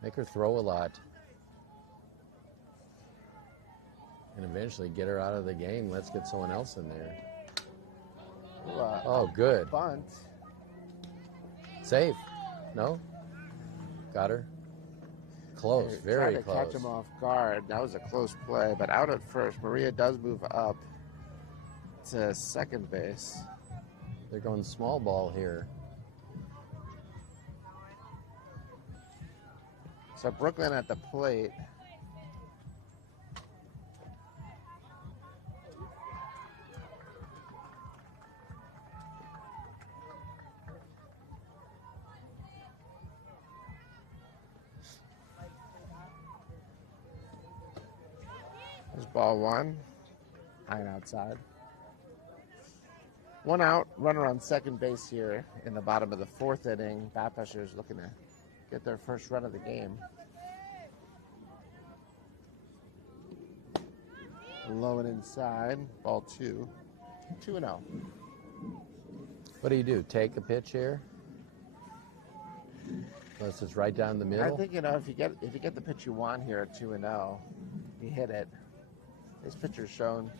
Make her throw a lot. And eventually get her out of the game. Let's get someone else in there. Ooh, Oh, good. bunt. Safe. No? Got her. Close. They're Very trying to close. catch him off guard. That was a close play, but out at first. Maria does move up to second base. They're going small ball here. So Brooklyn at the plate. There's ball one. High and outside. 1 out, runner on second base here in the bottom of the fourth inning. Batbusters looking to get their first run of the game. Low and inside, ball two. 2-0. What do? Take a pitch here? Unless it's right down the middle? I think, if you get the pitch you want here at 2-0, you hit it. This pitcher's shown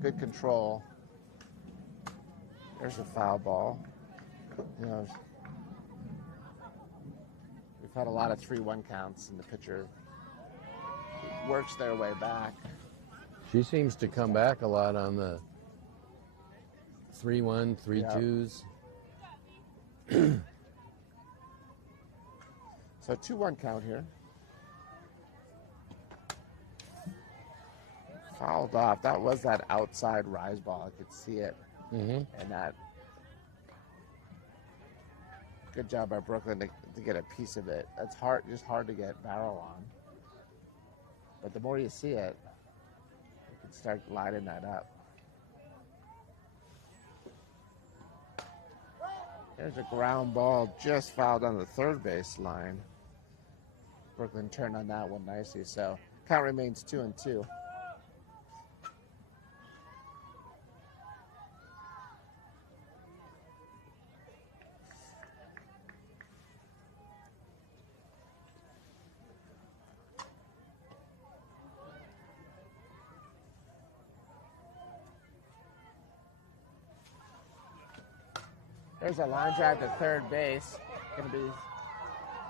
good control. There's a foul ball. We've had a lot of 3-1 counts, and the pitcher works their way back. She seems to come back a lot on the 3-1, 3-2s. So 2-1 count here. Fouled off. That was that outside rise ball. I could see it. Mm-hmm. And that. Good job by Brooklyn to get a piece of it. That's just hard to get barrel on. But the more you see it, you can start lighting that up. There's a ground ball just fouled on the third base line. Brooklyn turned on that one nicely. So count remains 2-2. There's a line drive to third base. Going to be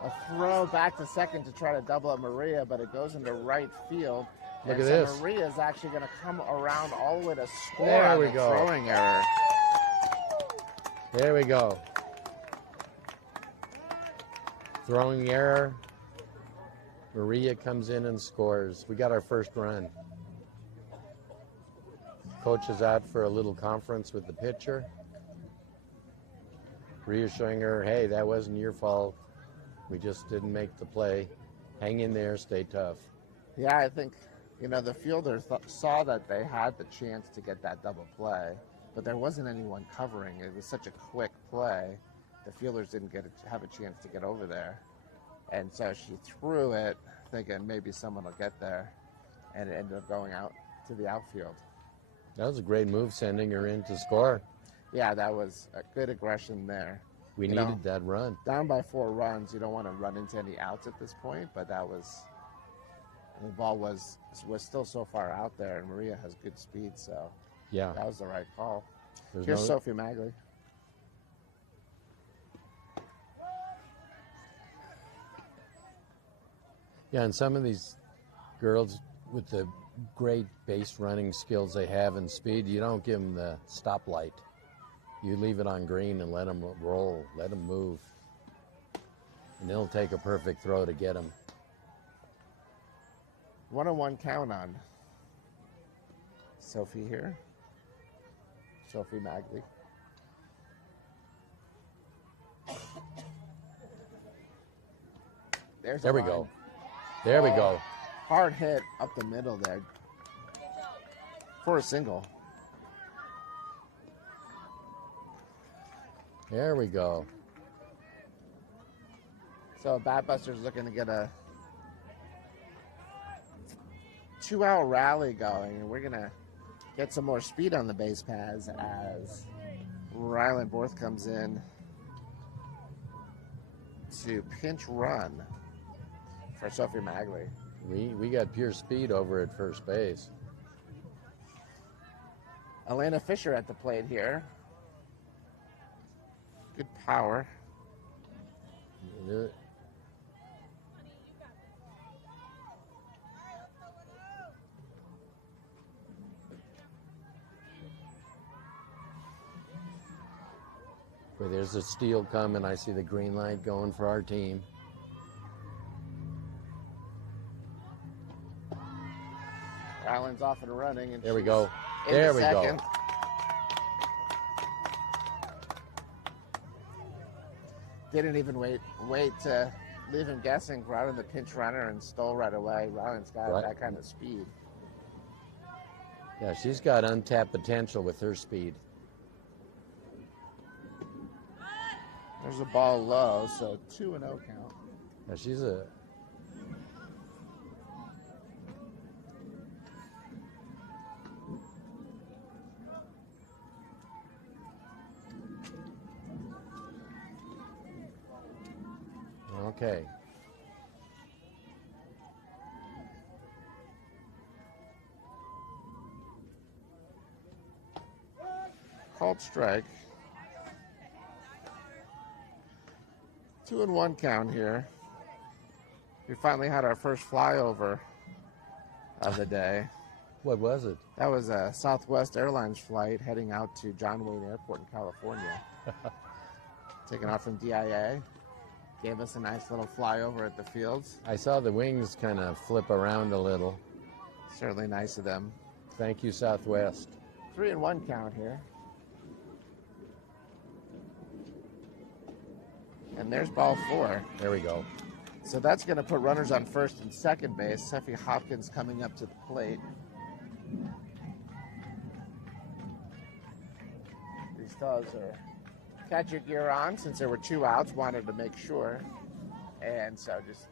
a throw back to second to try to double up Maria, but it goes into right field. Look and at so this. Maria's actually going to come around all the way to score There on we the go. throwing error. There we go. Throwing error. Maria comes in and scores. We got our first run. Coach is out for a little conference with the pitcher. Reassuring her, hey, that wasn't your fault. We just didn't make the play. Hang in there, stay tough. Yeah, I think, the fielder saw that they had the chance to get that double play, but there wasn't anyone covering. It was such a quick play. The fielders didn't have a chance to get over there. And so she threw it thinking maybe someone will get there, and it ended up going out to the outfield. That was a great move, sending her in to score. Yeah, that was a good aggression there. We needed that run. Down by 4 runs, you don't want to run into any outs at this point, but the ball was still so far out there, and Maria has good speed, so yeah, that was the right call. There's Here's Sophie Magley. Yeah, and some of these girls with the great base running skills they have and speed, you don't give them the stoplight. You leave it on green and let them roll, let them move. And they'll take a perfect throw to get them. 1-1 count on Sophie here. Sophie Magley. There we go. There we go. Hard hit up the middle there for a single. There we go. So Batbusters looking to get a 2-out rally going, and we're going to get some more speed on the base paths as Ryland Borth comes in to pinch run for Sophie Magley. We got pure speed over at first base. Elena Fisher at the plate here. Good power. Boy, there's a steal coming. I see the green light going for our team. Ryland's off and running. And there we go. There we go. Didn't even wait to leave him guessing. Brought in the pinch runner and stole right away. Ryland's got that kind of speed. Yeah, she's got untapped potential with her speed. There's a ball low, so 2-0 count. Yeah, she's a... Okay. Called strike. 2-1 count here. We finally had our first flyover of the day. What was it? That was a Southwest Airlines flight heading out to John Wayne Airport in California. Taking off from DIA. Gave us a nice little flyover at the fields. I saw the wings kind of flip around a little. Certainly nice of them. Thank you, Southwest. 3-1 count here. And there's ball 4. There we go. So that's going to put runners on first and second base. Seffi Hopkins coming up to the plate. These fellas are catch your gear on since there were 2 outs. Wanted to make sure. And so just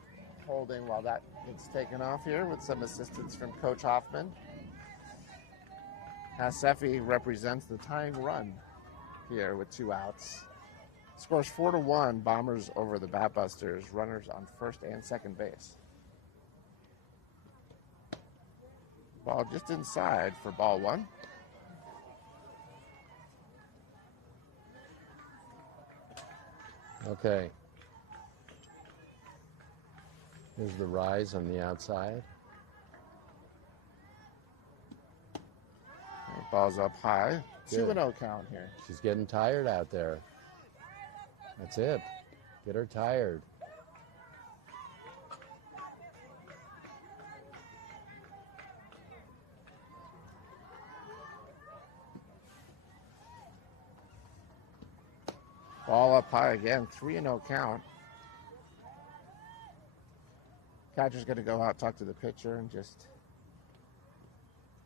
holding while that gets taken off here with some assistance from Coach Hoffman. Seffi represents the tying run here with 2 outs. Scores 4-1, Bombers over the Batbusters, runners on first and second base. Ball just inside for ball 1. Okay. Here's the rise on the outside. Ball's up high. 2-0 count here. She's getting tired out there. That's it. Get her tired. Ball Ball up high again, 3-0 count. Catcher's going to go out, talk to the pitcher, and just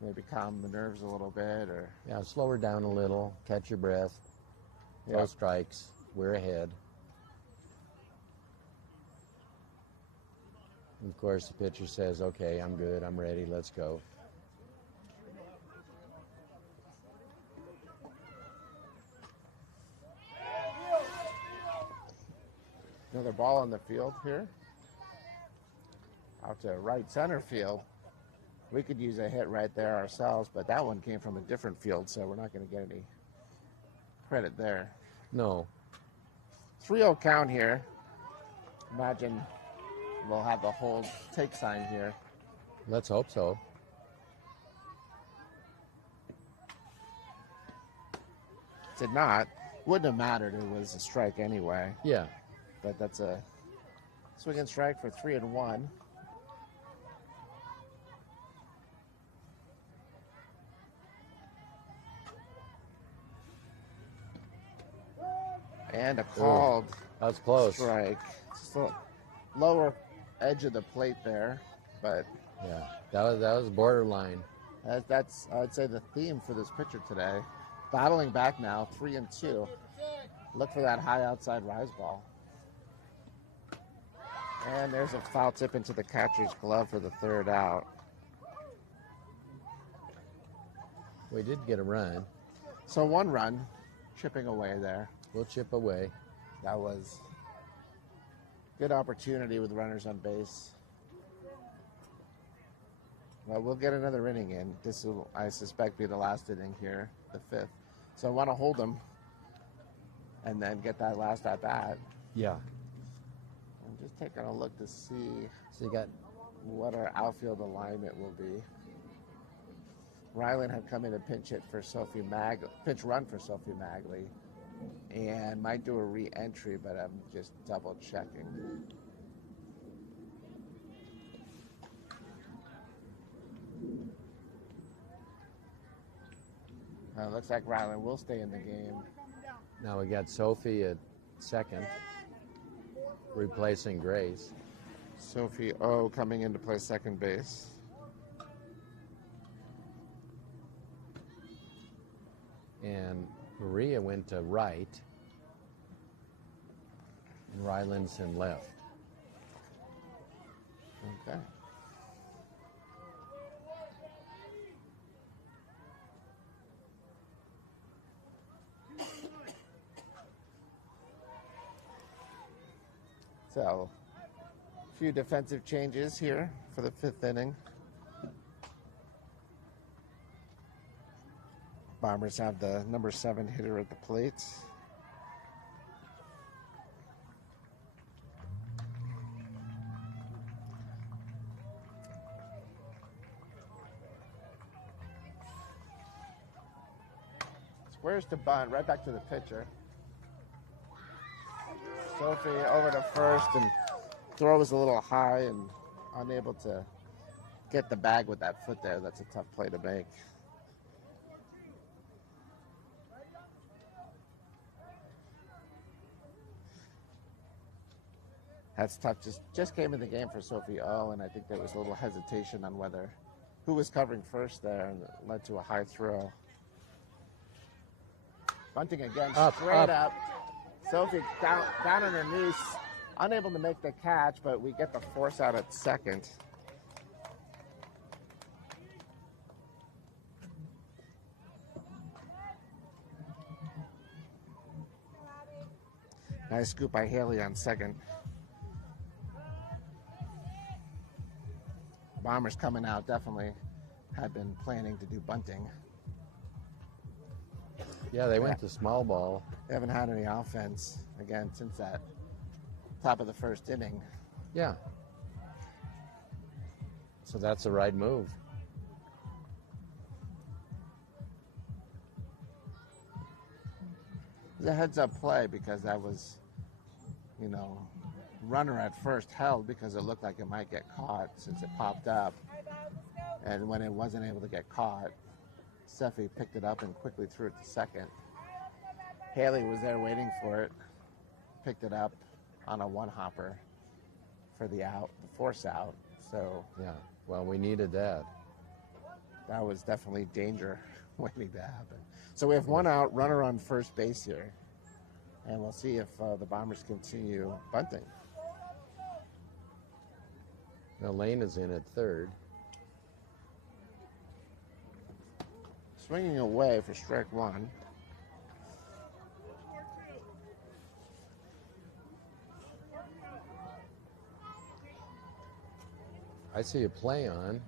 maybe calm the nerves a little bit, or Yeah, slow her down a little, catch your breath, throw yeah. strikes, we're ahead. And of course, the pitcher says, okay, I'm good, I'm ready, let's go. Another ball on the field here. Out to right center field. We could use a hit right there ourselves, but that one came from a different field, so we're not going to get any credit there. No. 3-0 count here. Imagine we'll have the hold take sign here. Let's hope so. Did not. Wouldn't have mattered. It was a strike anyway. Yeah. But that's a swing and strike for 3-1. And a called That was close. strike. Just a lower edge of the plate there, but Yeah, that was borderline. that's I'd say the theme for this pitcher today. Battling back now, 3-2. Look for that high outside rise ball. And there's a foul tip into the catcher's glove for the third out. We did get a run. So 1 run, chipping away there. We'll chip away. That was good opportunity with runners on base. Well, we'll get another inning in. This will, I suspect, be the last inning here, the 5th. So I want to hold them and then get that last at bat. Yeah. I'm just taking a look to see So you got what our outfield alignment will be. Ryland had come in and pinch run for Sophie Magley, and might do a re-entry, but I'm just double checking. Looks like Ryland will stay in the game. now we got Sophie at second, replacing Grace. Sophie O coming in to play second base. And Maria went to right. And Ryland's in left. Okay. So, a few defensive changes here for the 5th inning. Bombers have the number 7 hitter at the plate. Squares to bunt, right back to the pitcher. Sophie over to first, and throw was a little high and unable to get the bag with that foot there. That's a tough play to make. That's tough. Just came in the game for Sophie O, and I think there was a little hesitation on who was covering first there, and it led to a high throw. Bunting again, straight up. Sophie down on her knees, unable to make the catch, but we get the force out at second. Nice scoop by Haley on second. Bombers coming out definitely had been planning to do bunting. Yeah, they went to small ball. They haven't had any offense, again, since that top of the first inning. Yeah. So that's the right move. It was a heads-up play because that was, runner at first held because it looked like it might get caught since it popped up. And when it wasn't able to get caught, Steffi picked it up and quickly threw it to second. Haley was there waiting for it, picked it up on a one-hopper for for the out, the force out. So Yeah. Well, we needed that. that was definitely danger waiting to happen. So we have one out, runner on first base here. And we'll see if the Bombers continue bunting. Now Lane is in at third. Swinging away for strike one. I see a play on.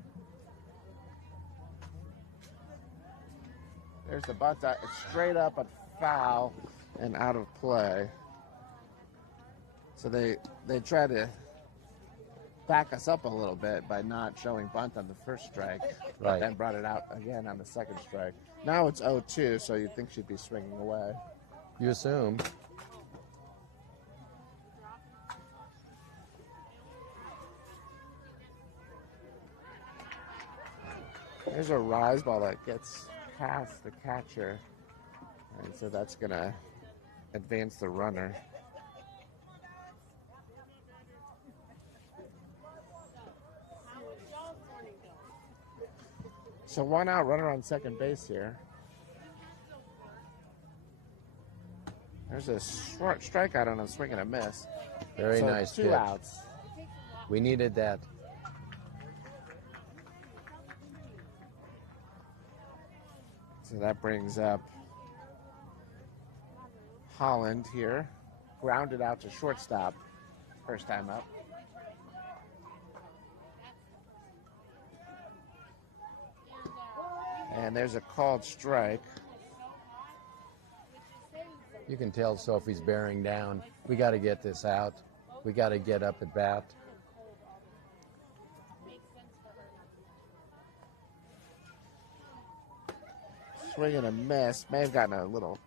There's the bunt. It's straight up a foul and out of play. So they try to back us up a little bit by not showing bunt on the first strike, but Right. then brought it out again on the second strike. Now it's 0-2, so you'd think she'd be swinging away. You assume. There's a rise ball that gets past the catcher, and so that's going to advance the runner. So one out, runner on second base here. There's a short strikeout on a swing and a miss. Very So nice two pitch. outs. We needed that. So that brings up Holland here. Grounded out to shortstop. First time up. And there's a called strike. You can tell Sophie's bearing down. We got to get this out. We got to get up at bat. Swing and a miss. May have gotten a little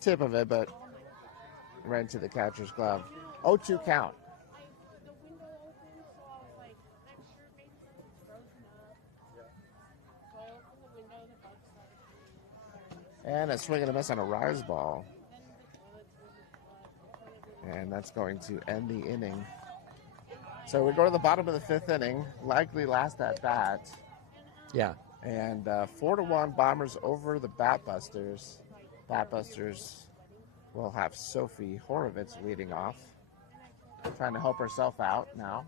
tip of it, but right into the catcher's glove. 0-2 count. The window open, so I was like, I'm sure maybe something's frozen up. So I opened the window, the bugs started coming. And a swing and a miss on a rise ball. Then the toilets were flooded. And that's going to end the inning. So we go to the bottom of the fifth inning, likely last at bat. Yeah. And 4-1 Bombers over the Batbusters. Batbusters will have Sophie Horovitz leading off. Trying to help herself out now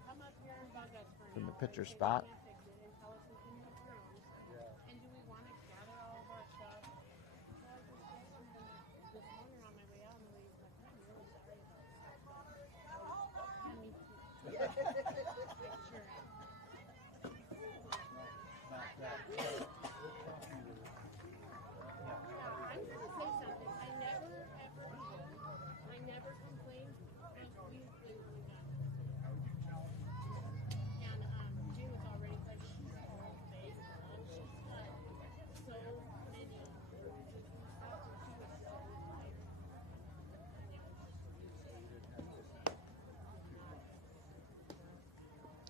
from the pitcher spot. And do we want to gather all of our stuff? So I just told them this morning on my way out, and Louise was like, I'm really sorry about stuff. Yeah, me too. I sure am. I'm gonna say something. I never ever I never complained. I usually really not. And June was already like, she's all big and she's got so many bruises and stuff, and she was so tired.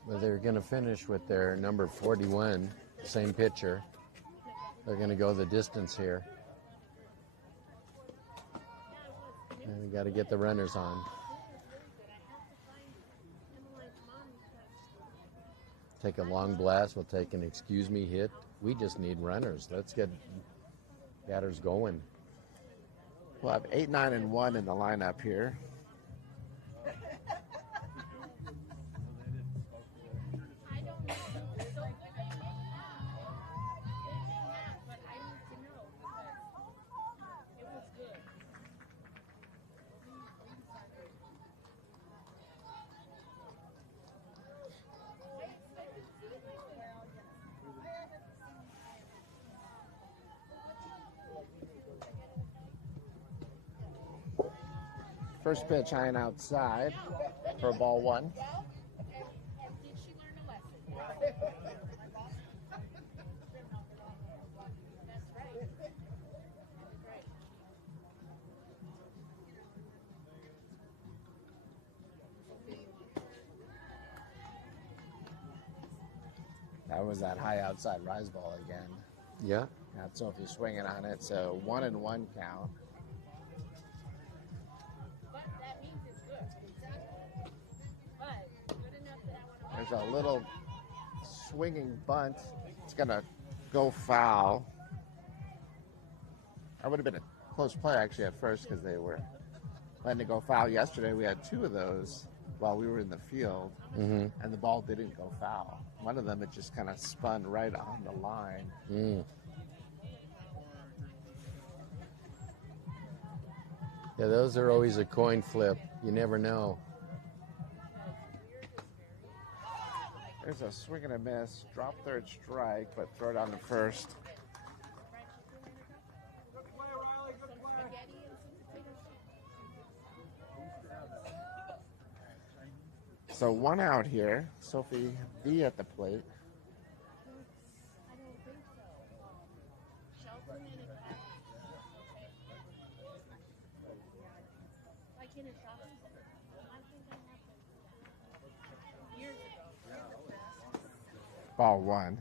Well, they're going to finish with their number 41, same pitcher. They're going to go the distance here. And we got to get the runners on. Take a long blast. We'll take an excuse me hit. We just need runners. Let's get batters going. We'll have 8, 9, and 1 in the lineup here. I don't know. So but I need to know because it was good. First pitch high and outside for ball one. And did she learn a lesson? That's right. That's right. That was that high outside rise ball again. Yeah. Not Sophie swinging on it, so 1-1 count. But that means it's good. But good enough to There's a little swinging bunt. It's going to go foul. That would have been a close play actually at first because they were letting it go foul. Yesterday we had 2 of those while we were in the field, and the ball didn't go foul. One of them, it just kind of spun right on the line. Yeah, those are always a coin flip. You never know. There's a swing and a miss. Drop third strike, but throw it on the first. So 1 out here. Sophie V at the plate. Ball 1.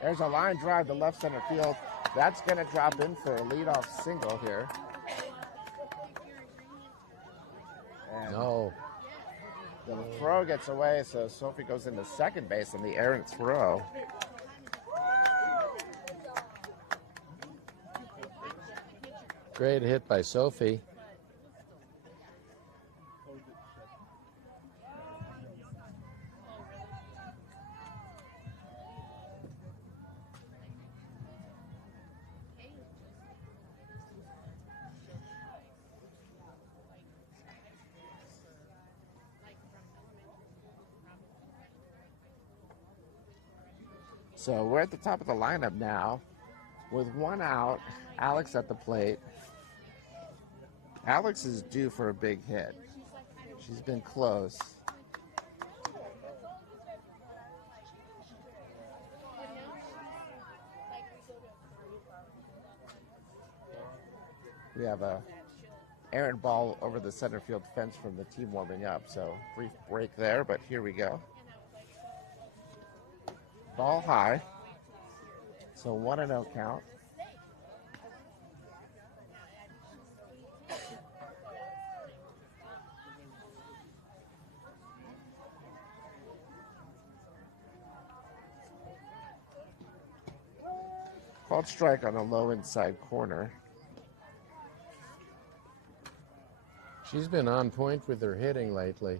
There's a line drive to left center field. That's going to drop in for a leadoff single here. And No. the throw gets away, so Sophie goes into second base on the errant throw. Great hit by Sophie. So we're at the top of the lineup now with 1 out. Alex at the plate. Alex is due for a big hit. She's been close. We have a errant ball over the center field fence from the team warming up. So brief break there, but here we go. Ball high. So 1-0 count. Called strike on a low inside corner. She's been on point with her hitting lately.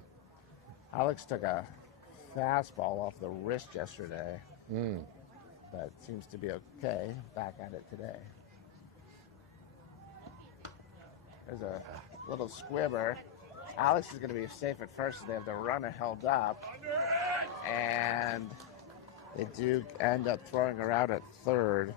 Alex took a fastball off the wrist yesterday, but seems to be okay. Back at it today. There's a little squibber. Alex is going to be safe at first. They have the runner held up, and they do end up throwing her out at third.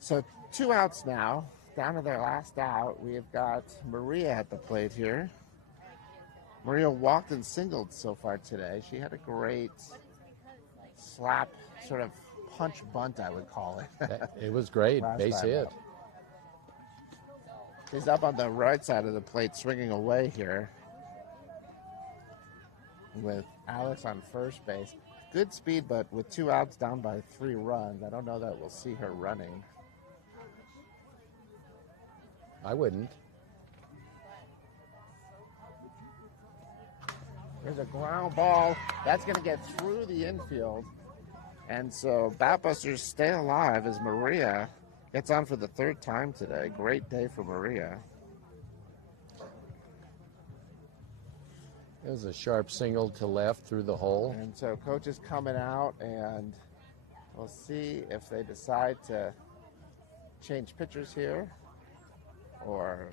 So 2 outs now. Down to their last out. We've got Maria at the plate here. Maria walked and singled so far today. She had a great slap, sort of punch bunt, I would call it. It was great. Base hit. She's up on the right side of the plate, swinging away here with Alex on first base. Good speed, but with 2 outs down by 3 runs, I don't know that we'll see her running. I wouldn't. There's a ground ball. That's going to get through the infield. And so Batbusters stay alive as Maria gets on for the 3rd time today. Great day for Maria. It was a sharp single to left through the hole. And so coach is coming out, and we'll see if they decide to change pitchers here or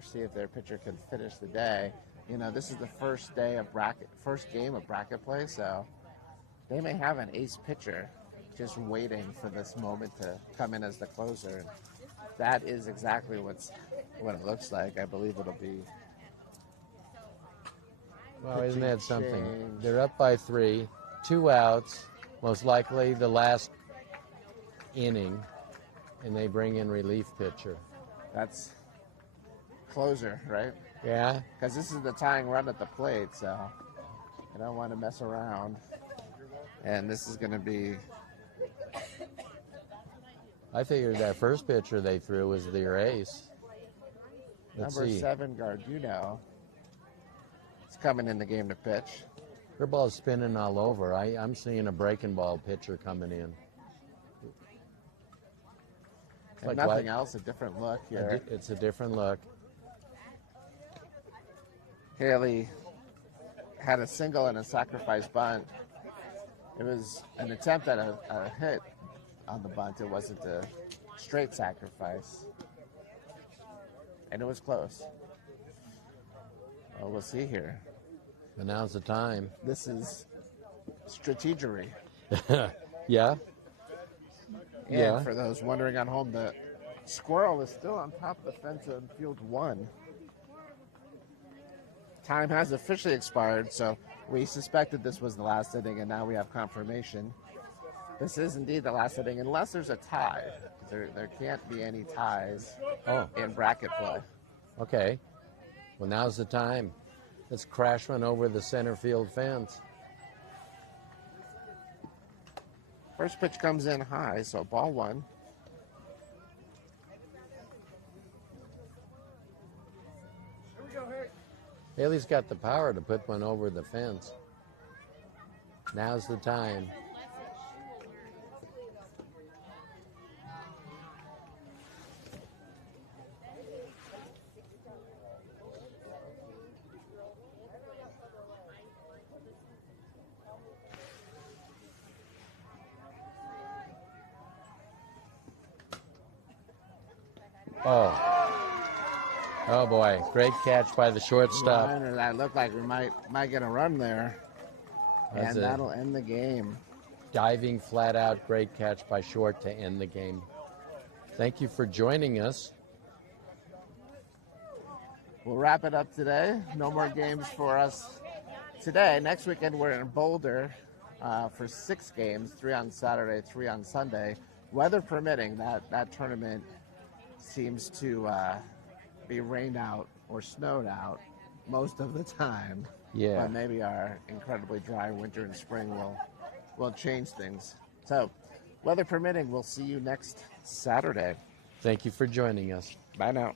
see if their pitcher can finish the day. You know, this is the first game of bracket play, so they may have an ace pitcher just waiting for this moment to come in as the closer. And that is exactly what it looks like. I believe it'll be. Well, isn't that something? Change. They're up by 3, 2 outs, most likely the last inning, and they bring in relief pitcher. That's closer, right? Yeah. Because this is the tying run at the plate, so you don't want to mess around. And this is going to be I figured that first pitcher they threw was their ace. Let's number see. 7, Garduno. It's coming in the game to pitch. Her ball's spinning all over. I'm seeing a breaking ball pitcher coming in. If Like nothing what? else, a different look here. It's a different look. Haley had a single and a sacrifice bunt. It was an attempt at a hit on the bunt. It wasn't a straight sacrifice. And it was close. Well, we'll see here. But now's the time. This is strategery. Yeah. And Yeah. for those wondering at home, the squirrel is still on top of the fence in field 1. Time has officially expired, so we suspected this was the last inning, and now we have confirmation. This is indeed the last inning, unless there's a tie. There can't be any ties in bracket play. Okay. Well, now's the time. Let's crash one over the center field fence. First pitch comes in high, so ball 1. Haley's got the power to put one over the fence. Now's the time. Oh boy, great catch by the shortstop. Liner, that looked like we might get a run there. That's And a that'll end the game. diving flat out, great catch by short to end the game. Thank you for joining us. We'll wrap it up today. No more games for us today. Next weekend we're in Boulder for 6 games, 3 on Saturday, 3 on Sunday. Weather permitting, that tournament seems to be rained out or snowed out most of the time. Yeah. But maybe our incredibly dry winter and spring will change things. So, weather permitting, we'll see you next Saturday. Thank you for joining us. Bye now.